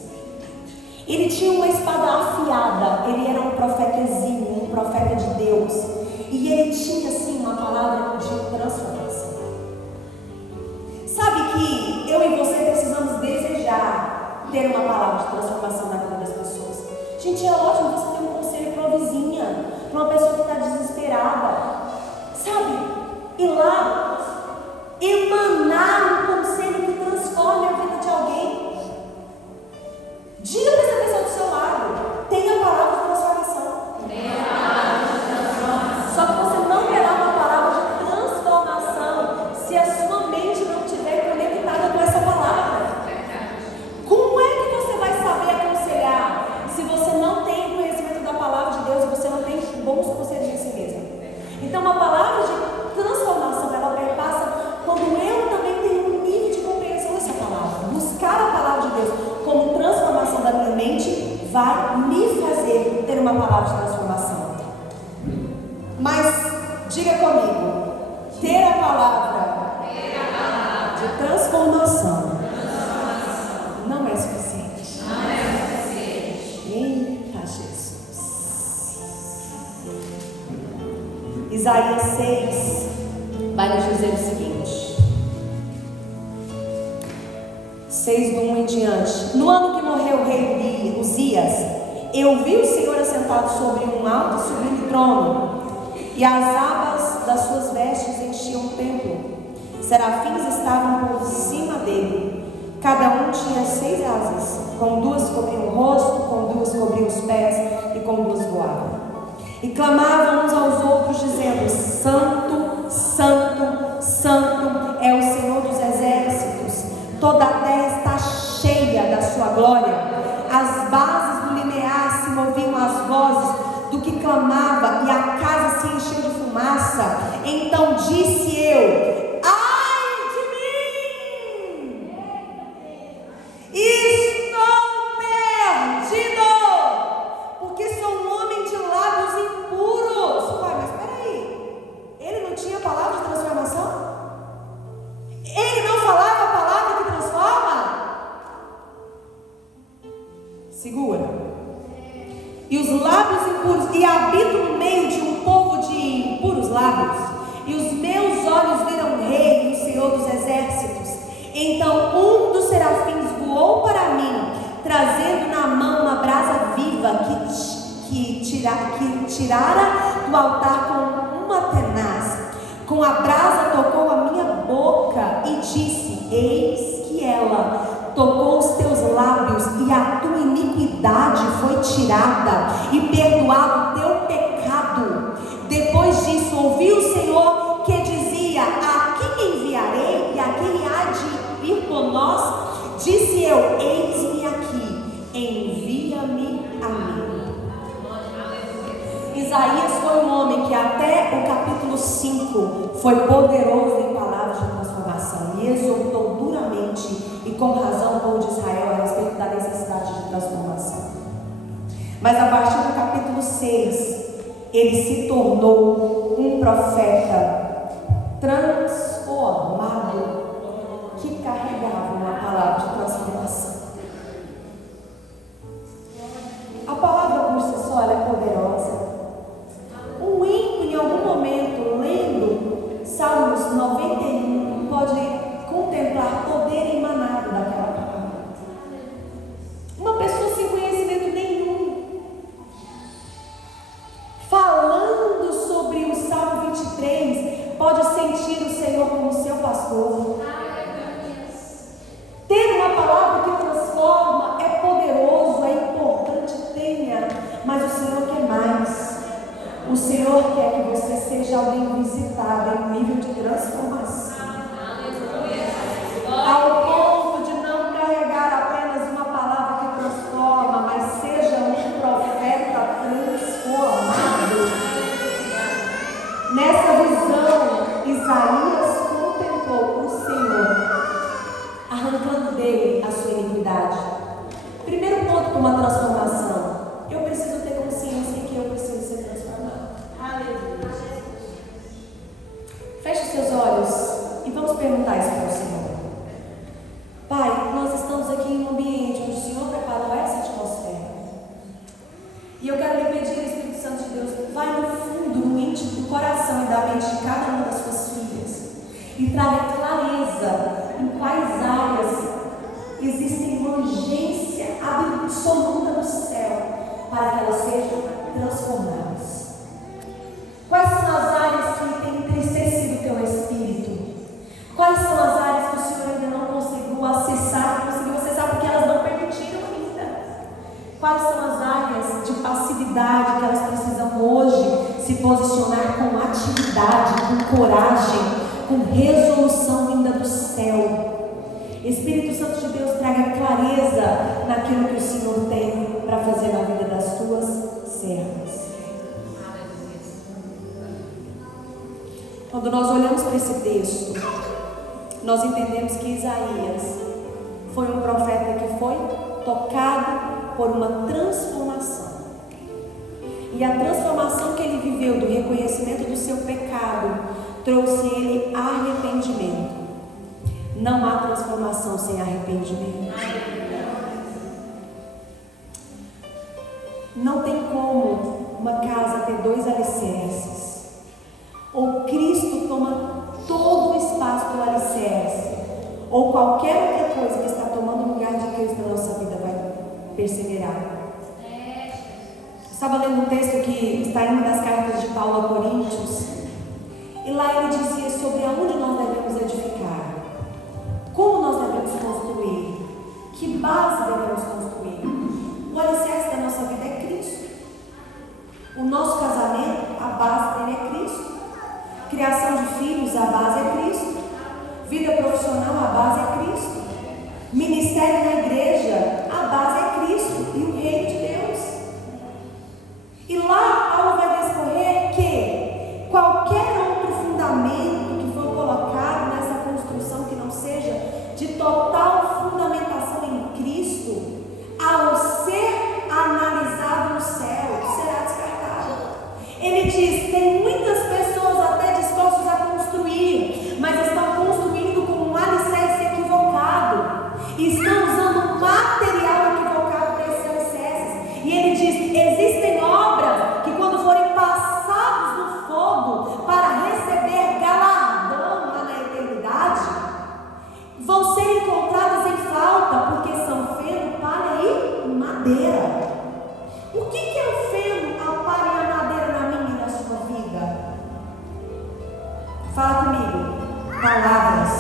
Ele tinha uma espada afiada, ele era um profeta exímio, um profeta de Deus. E ele tinha, assim, uma palavra de transformação. Sabe que eu e você precisamos desejar ter uma palavra de transformação na vida das pessoas. Gente, é ótimo você ter um conselho para uma vizinha, para uma pessoa que está desesperada. Sabe? E lá, emanar um conselho que transforme a vida de alguém. Diga para essa pessoa do seu lado: tenha a palavra de transformação. Só que você não terá uma palavra de transformação se a sua mente não estiver conectada com essa palavra. Como é que você vai saber aconselhar se você não tem o conhecimento da palavra de Deus e você não tem bons conselhos em si mesmo? Então, uma palavra de transformação, ela perpassa quando eu também tenho um nível de compreensão dessa palavra. Buscar a palavra de Deus como transformação da minha mente vai me fazer ter uma palavra de transformação. Mas diga comigo: ter a palavra de transformação não é suficiente. Eita Jesus. Isaías 6 vai nos dizer o seguinte: 6 do 1 em diante. No ano que morreu o rei Uzias, eu vi o Senhor assentado sobre um alto e sublime trono, e as abas das suas vestes enchiam o templo. Serafins estavam por cima dele. Cada um tinha 6 asas, com 2 cobriam o rosto, com 2 cobriam os pés e com 2 voavam. E clamavam uns aos outros, dizendo: Santo, Santo, Santo é o Senhor dos Exércitos. Toda a terra está cheia da sua glória. As bases do limiar se moviam às vozes do que clamava, e a casa se encheu de fumaça. Então disse eu: ai de mim! Estou perdido, porque sou um homem de lábios impuros. Pai, mas peraí, ele não tinha palavra de transformação? Ele não falava a palavra que transforma? Segura. E os lábios impuros, e habito no meio de um povo de impuros lábios, e os meus olhos viram o Rei e o Senhor dos Exércitos. Então um dos serafins voou para mim, trazendo na mão uma brasa viva que tirara do altar com uma tenaz. Com a brasa tocou a minha e disse: eis que ela tocou os teus lábios, e a tua iniquidade foi tirada, e perdoado o teu pecado. Depois disso, ouvi o Senhor que dizia: a quem enviarei? E a quem há de ir por nós? Disse eu: eis-me aqui, envia-me a mim. Isaías foi um homem que até o capítulo 5 foi poderoso em palavras de transformação e exortou duramente e com razão o povo de Israel a respeito da necessidade de transformação. Mas a partir do capítulo 6, ele se tornou um profeta transformado que carregava uma palavra de transformação. A palavra por si só ela é poderosa. Um ímpio, em algum momento, lendo Salmos 91, pode contemplar poder emanado daquela palavra. Uma pessoa sem conhecimento nenhum, falando sobre o Salmo 23, pode sentir o Senhor como seu pastor. Ter uma palavra que transforma é poderoso, é importante, tenha, mas o Senhor quer mais. O Senhor quer que você seja alguém visitado em nível de transformação, ao ponto de não carregar apenas uma palavra que transforma, mas seja um profeta transformado. Nessa visão, Isaías contemplou o Senhor arrancando dele a sua iniquidade. Primeiro ponto para uma transformação: eu preciso ter consciência que eu preciso ser transformado. Aleluia. Feche seus olhos e vamos perguntar isso para o Senhor. Pai, nós estamos aqui em um ambiente onde o Senhor preparou essa atmosfera. E eu quero lhe pedir, Espírito Santo de Deus, vai no fundo, no íntimo do coração e da mente de cada uma das suas filhas e traga clareza em quais áreas existe uma urgência absoluta no céu para que elas sejam transformadas. Quais são as áreas que têm entristecido o teu espírito? Quais são as áreas que o Senhor ainda não conseguiu acessar, porque elas não permitiram ainda? Quais são as áreas de passividade que elas precisam hoje se posicionar com atividade, com coragem, com resolução vinda do céu? Espírito Santo de Deus, traga clareza naquilo que o Senhor tem para fazer na vida das tuas servas. Quando nós olhamos para esse texto, nós entendemos que Isaías foi um profeta que foi tocado por uma transformação. E a transformação que ele viveu do reconhecimento do seu pecado trouxe ele arrependimento. Não há transformação sem arrependimento. Não tem como uma casa ter dois alicerces. Ou Cristo toma todo o espaço do alicerce, ou qualquer outra coisa que está tomando o lugar de Cristo na nossa vida vai perseverar. Eu estava lendo um texto que está em uma das cartas de Paulo a Coríntios, e lá ele dizia sobre aonde nós devemos edificar, como nós devemos construir, que base devemos construir. O alicerce da nossa vida é Cristo. O nosso casamento, a base dele é Cristo. Criação de filhos, a base é Cristo. Vida profissional, a base é Cristo. Ministério na igreja, a base é Cristo e o reino de Deus. E lá Paulo vai discorrer que qualquer outro fundamento que for colocado nessa construção que não seja de total fundamentação em Cristo, ao ser analisado no céu, será descartado. Ele diz: tem muitas pessoas até dispostas a construir, mas estão construindo com um alicerce equivocado, e estão usando material equivocado para esses alicerces. E ele diz: existem obras que, quando forem passados no fogo para receber galardão lá na eternidade, vão ser encontradas em falta, porque são feno, palha e madeira. O que é o feno, a palha e a madeira na minha e na sua vida? Fala comigo. Palavras.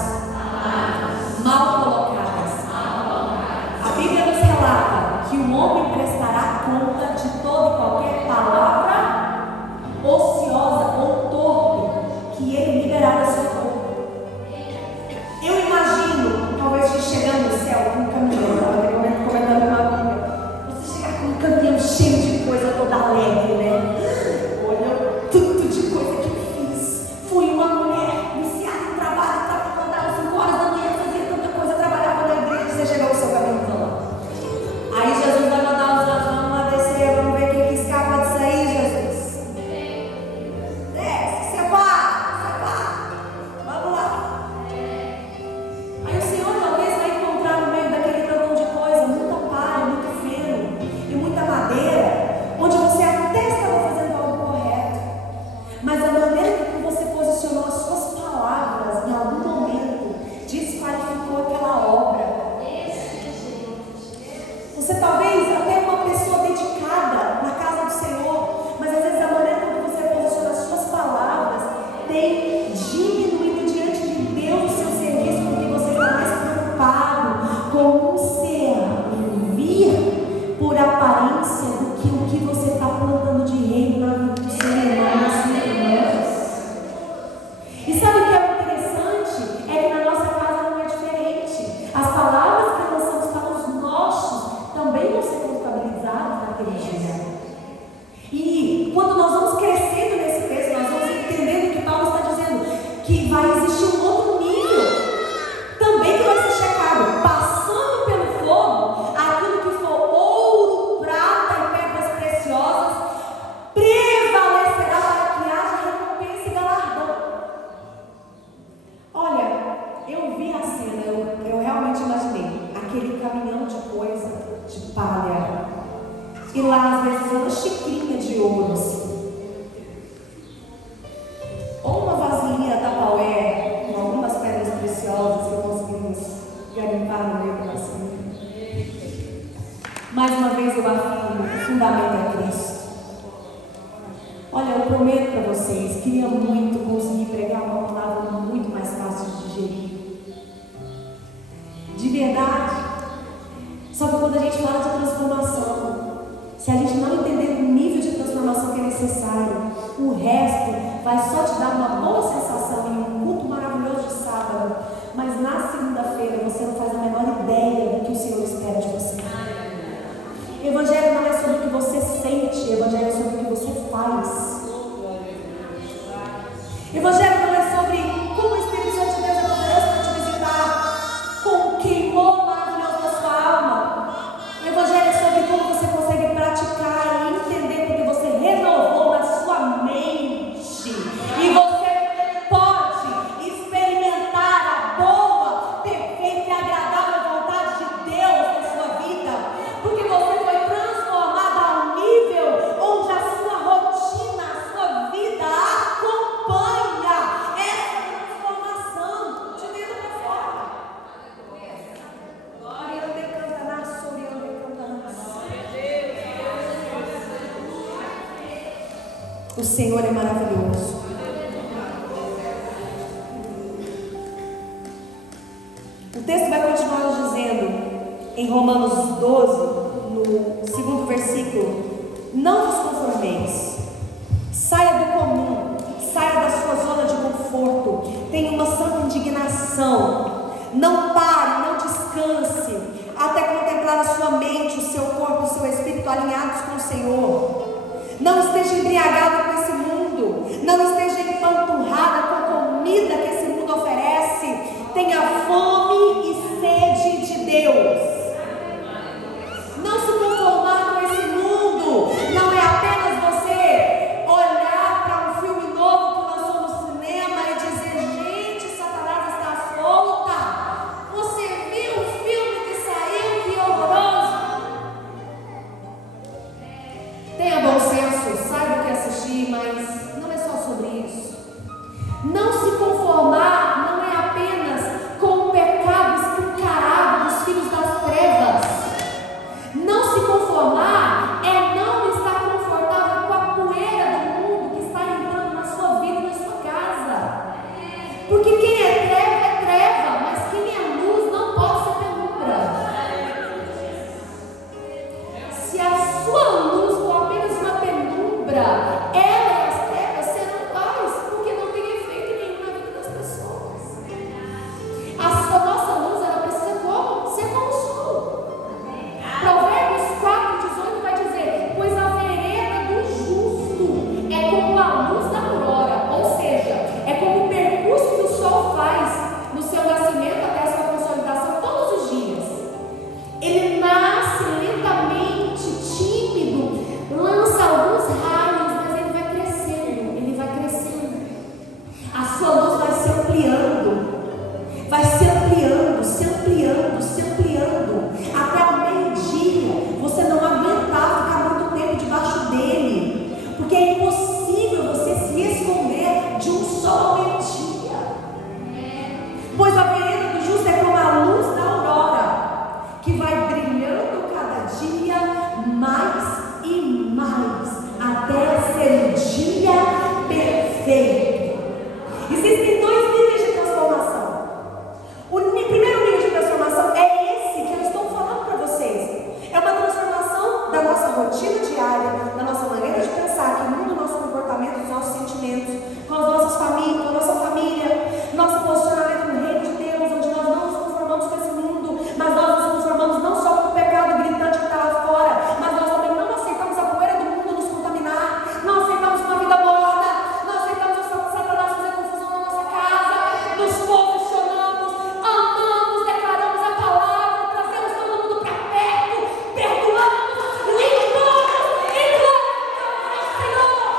devidamente a Cristo. Olha, eu prometo para vocês, queria muito conseguir pregar uma palavra muito mais fácil de digerir. De verdade. Só que quando a gente fala de transformação, se a gente não entender o nível de transformação que é necessário, o resto vai só te dar uma boa sensação em um culto maravilhoso de sábado, mas na segunda-feira você não faz a menor ideia do que o Senhor espera de você. Evangelho não é sobre o que você sente, Evangelho é sobre o que você faz. Evangelho não é sobre como o Espírito Santo de Deus é poderoso para te visitar, com o queimou maravilhoso da sua alma. O Evangelho é sobre como você consegue praticar e entender porque você renovou na sua mente. E você pode experimentar a boa, perfeita e agradável vontade de Deus na sua vida. Porque você foi transformado a um nível onde a sua rotina, a sua vida acompanha essa transformação de dentro para fora. O Senhor é maravilhoso. O texto vai continuar nos dizendo, em Romanos 12, no segundo versículo: não vos conformeis, saia do comum, saia da sua zona de conforto, tenha uma santa indignação, não pare, não descanse, até contemplar a sua mente, o seu corpo, o seu espírito alinhados com o Senhor. Não esteja embriagado com esse mundo, não esteja empanturrada com a comida que esse mundo oferece. Tenha fome e sede de Deus. Não se conformar com esse mundo não é apenas você olhar para um filme novo que lançou no cinema e dizer: gente, Satanás está solta. Você viu o filme que saiu? Que horroroso. Tenha bom senso, saiba o que assistir, mas não é só sobre isso. Não se conformar não é apenas com o pecado escancarado dos filhos das trevas. Não se conformar é não estar confortável com a poeira do mundo que está entrando na sua vida e na sua casa. Porque quem é treva, mas quem é luz não pode ser penumbra. Se a sua luz for apenas uma penumbra, ela e as trevas serão paz, porque não tem efeito nenhum na vida das pessoas. A nossa luz, ela precisa ser como o sol. Provérbios 4:18 vai dizer: pois a vereda do justo é como a luz da aurora, ou seja, é como o percurso que o sol faz no seu nascimento até a sua consolidação todos os dias. Ele nasce lentamente, tímido, lança alguns raios, mas ele vai crescendo, ele vai crescendo. A sua luz vai se ampliando, vai se ampliando, se ampliando, se ampliando, até o meio-dia. Você não aguentar ficar muito tempo debaixo dele, porque é impossível você se esconder de um sol ao meio-dia. Pois a vereda do justo é como a luz da aurora, que vai brilhando cada dia mais e mais, até ser o dia perfeito. Existem dois níveis de transformação. O primeiro nível de transformação é esse que eu estou falando para vocês. É uma transformação da nossa rotina diária, da nossa maneira de pensar, que muda o nosso comportamento, os nossos sentimentos, com as nossas famílias, com a nossa família, nosso posicionamento no reino de Deus, onde nós não nos conformamos com esse mundo, mas nós nos conformamos não só com o pecado gritante que está lá fora, mas nós também não aceitamos a poeira do mundo nos contaminar, não aceitamos uma vida morna, não aceitamos o Satanás fazer confusão na nossa casa, nos posicionamos, amamos, declaramos a palavra, trazemos todo mundo para perto, perdoamos, limpamos e glorificamos ao Senhor.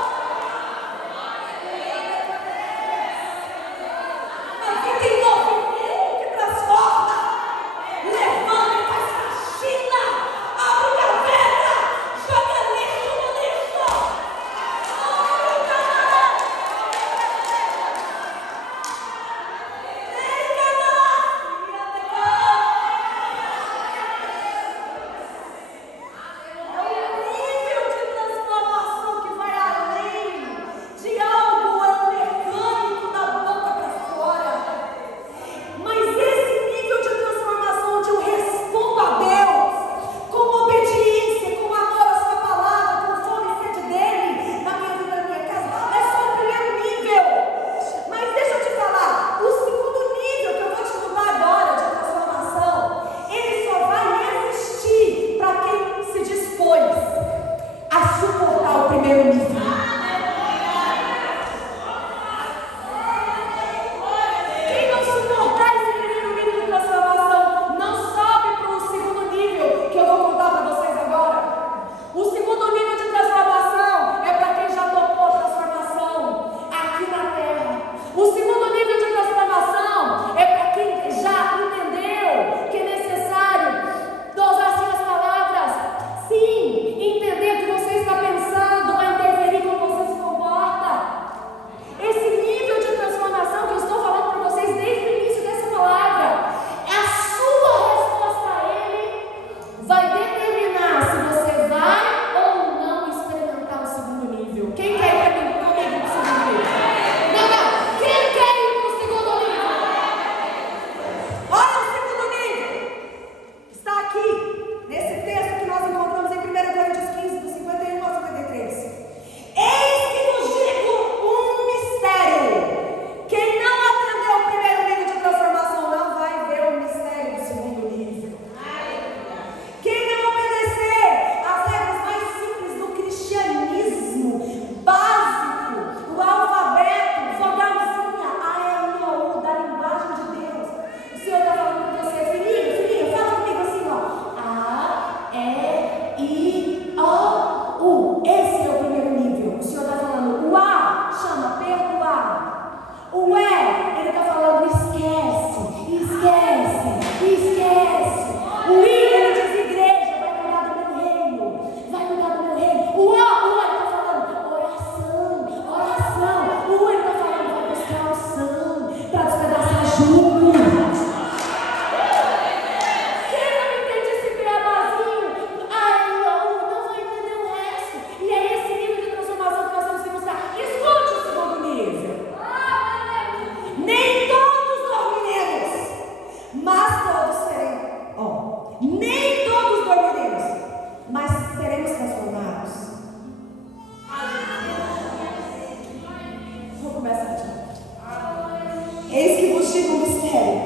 contigo um mistério.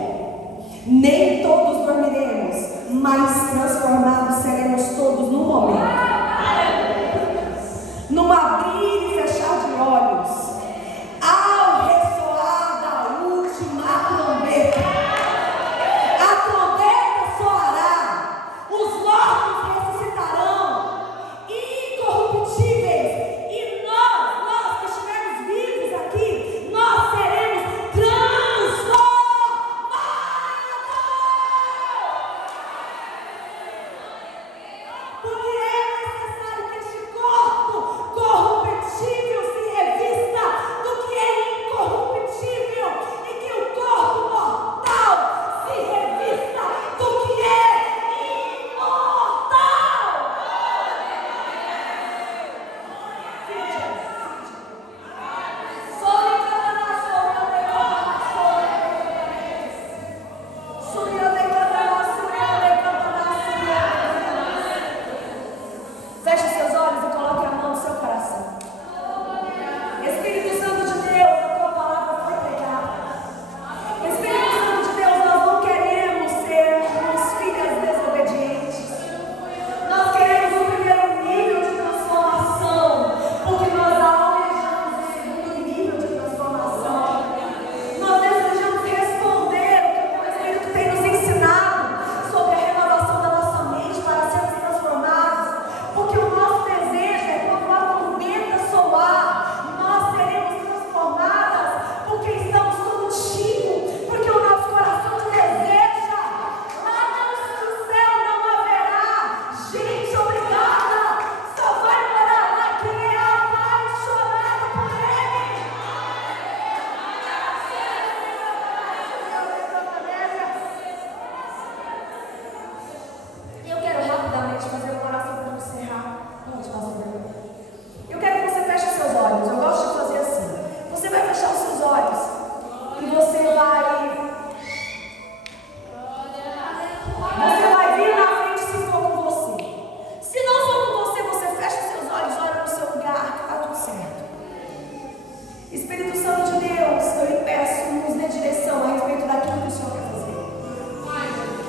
Nem todos dormiremos, mas transformados seremos todos num momento. Num abrir e fechar de olhos, ao ressoar da última trombeta, a trombeta soará, os mortos ressuscitarão, incorruptíveis, e nós que estivermos vivos aqui, nós seremos transformados. Porque é necessário que este corpo corruptível se revista do que é incorruptível, e que o corpo mortal se revista do que é imortal. Feche seus olhos e coloque a mão no seu coração. Espírito Santo de Deus, a tua palavra foi pregada. Espírito Santo de Deus, nós não queremos ser uns filhas desobedientes. Nós queremos o primeiro nível de transformação, porque nós almejamos o segundo nível de transformação. Nós desejamos responder o que o teu Espírito tem nos ensinado sobre a renovação da nossa mente para sermos transformados. Porque o nosso desejo é quando a trombeta soar, nós seremos transformadas, porque estamos contigo, porque o nosso coração te deseja. Lá no céu não haverá gente obrigada, só vai morar lá quem é apaixonado por Ele. E eu quero rapidamente fazer uma oração para encerrar. Pode fazer. Eu quero que você feche os seus olhos. Eu gosto de fazer assim. Você vai fechar os seus olhos e você vai vir na frente se for com você. Se não for com você, você fecha os seus olhos, olha no seu lugar, que está tudo certo. Espírito Santo de Deus, eu lhe peço, nos dê direção a respeito daquilo que o Senhor quer fazer.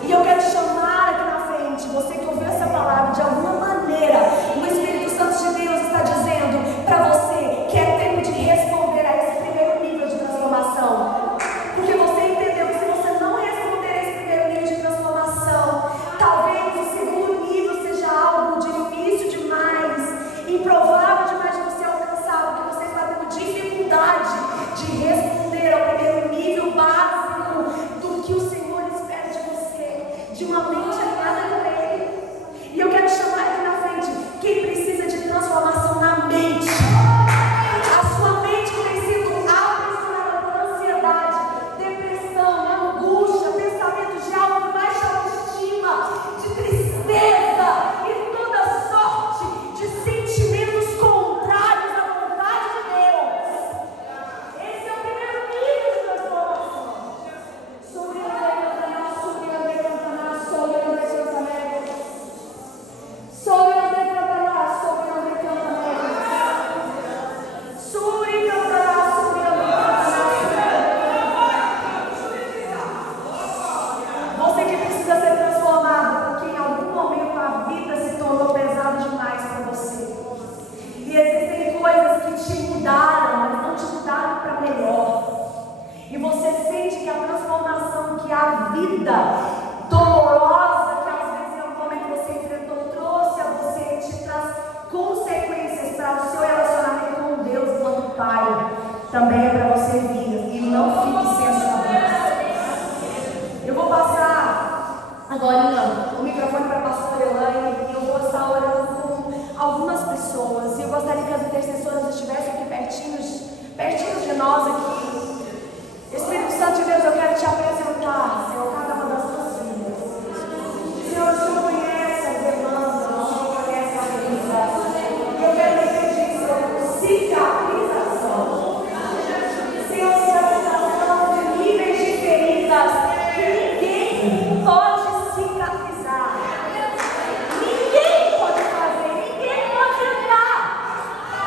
E eu quero chamar aqui na frente, você que ouviu essa palavra de alguma maneira, o Espírito Santo de Deus está dizendo para você que é tempo de responder a esse primeiro nível de transformação. Porque você entendeu que se você não responder a esse primeiro nível de transformação, talvez o segundo nível seja algo difícil demais, improvável demais de você alcançar, porque você está tendo dificuldade de responder ao primeiro nível básico do que o Senhor espera de você, de uma mente alinhada com Ele. E eu quero chamar aqui na frente quem precisa de transformação na mente. A sua mente que tem sido aprisionada por ansiedade, depressão, angústia, pensamentos de algo baixa autoestima, de tristeza e toda sorte de sentimentos contrários à vontade de Deus. Esse é o primeiro nível de transformação. Sobre a você que precisa ser transformado, porque em algum momento a vida se tornou pesada demais para você. E existem coisas que te mudaram, mas não te mudaram para melhor. E você sente que a transformação, que a vida dolorosa, que às vezes em algum momento você enfrentou, trouxe a você, te traz consequências para o seu relacionamento com Deus enquanto Pai. Também é para você vir e não fique sem a sua voz. Eu vou passar agora o microfone para a pastora Elaine e eu vou estar orando com algumas pessoas. E eu gostaria que as intercessoras estivessem aqui pertinho de nós aqui. Espírito Santo de Deus, eu quero te apresentar, Senhor, cada uma das tuas vidas. Senhor, o Senhor conhece as demandas, o Senhor conhece a vida. E eu quero te pedir, Senhor, cicatrização. Senhor, cicatrização de níveis de feridas que ninguém pode cicatrizar. Ninguém pode fazer, ninguém pode entrar.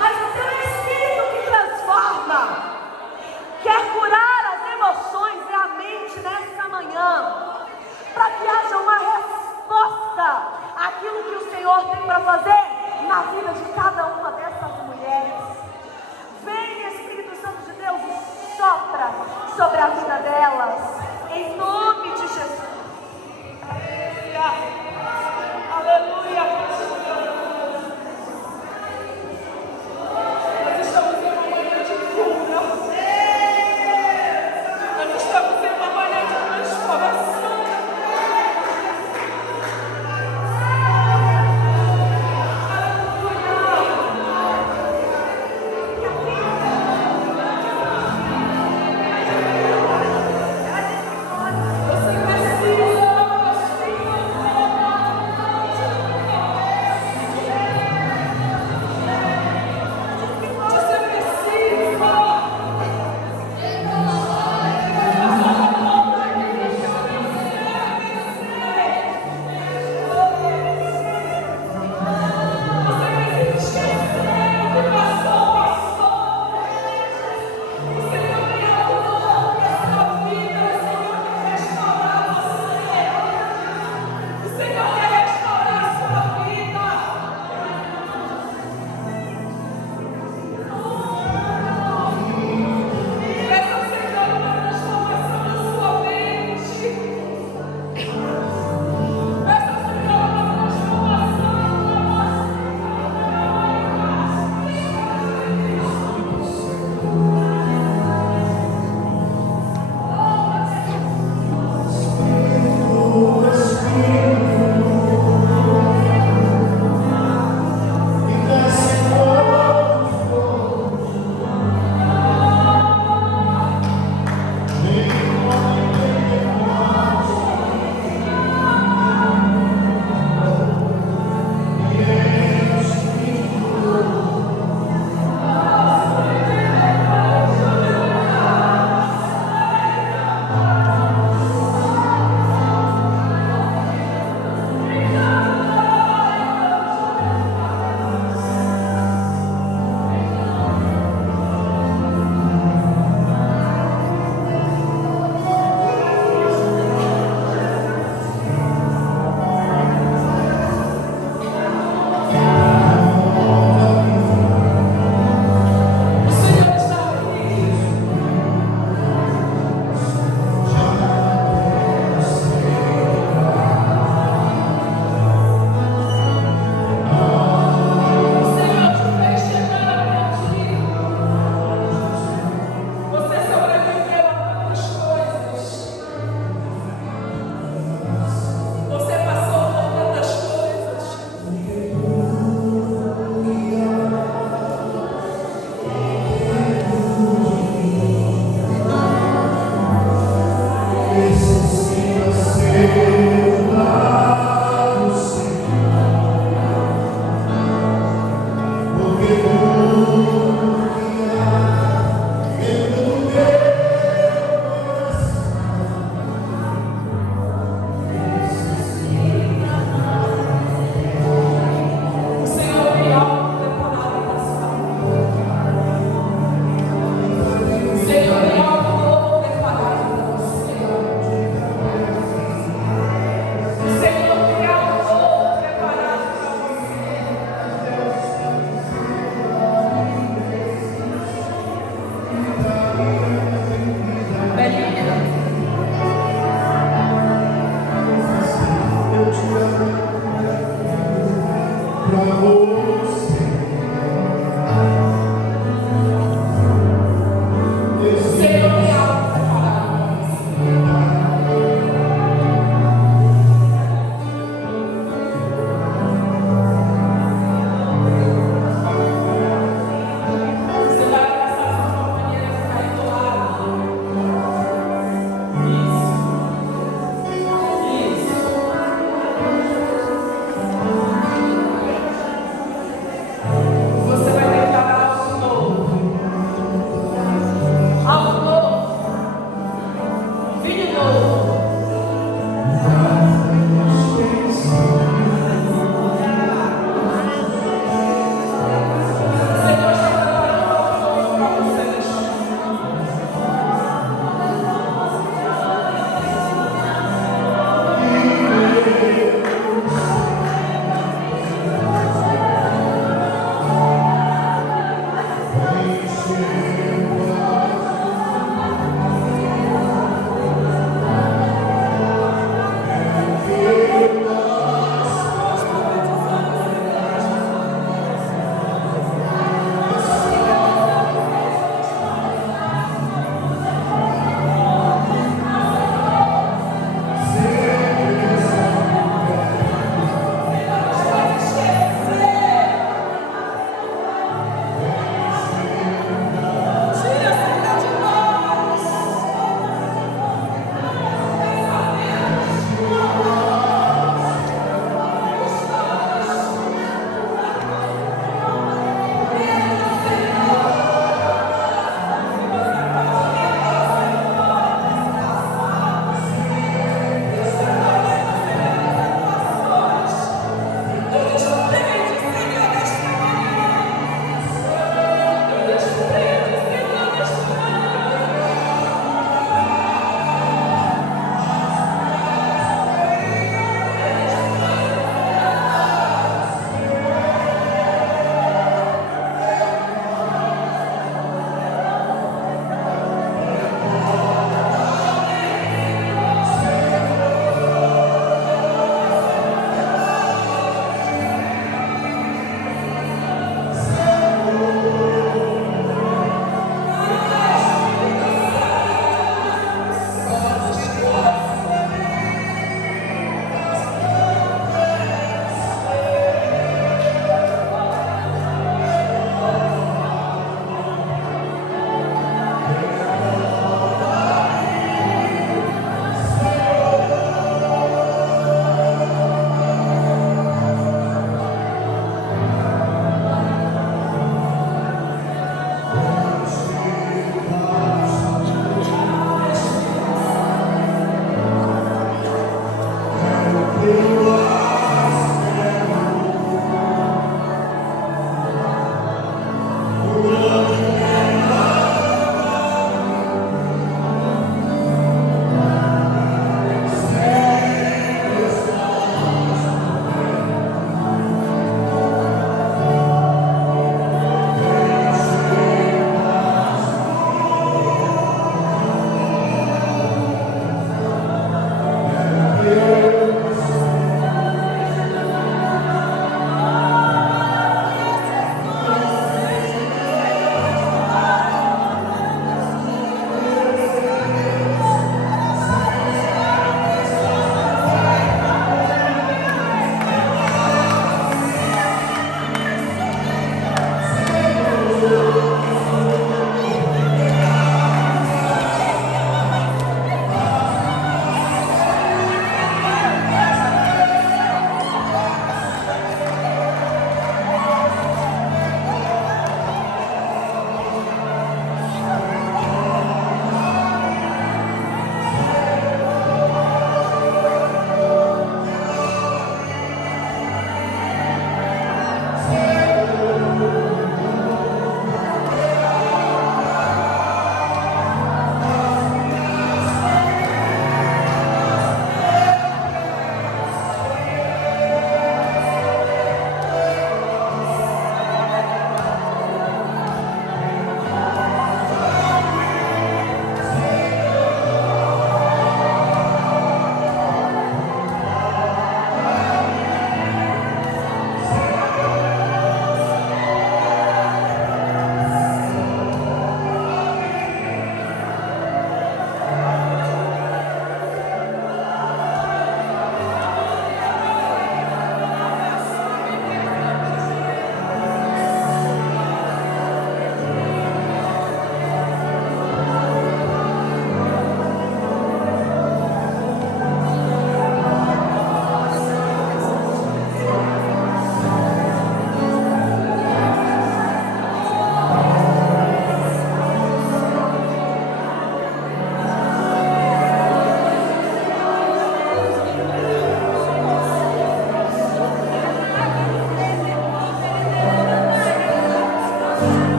Mas o teu Espírito que transforma.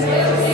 Senhor.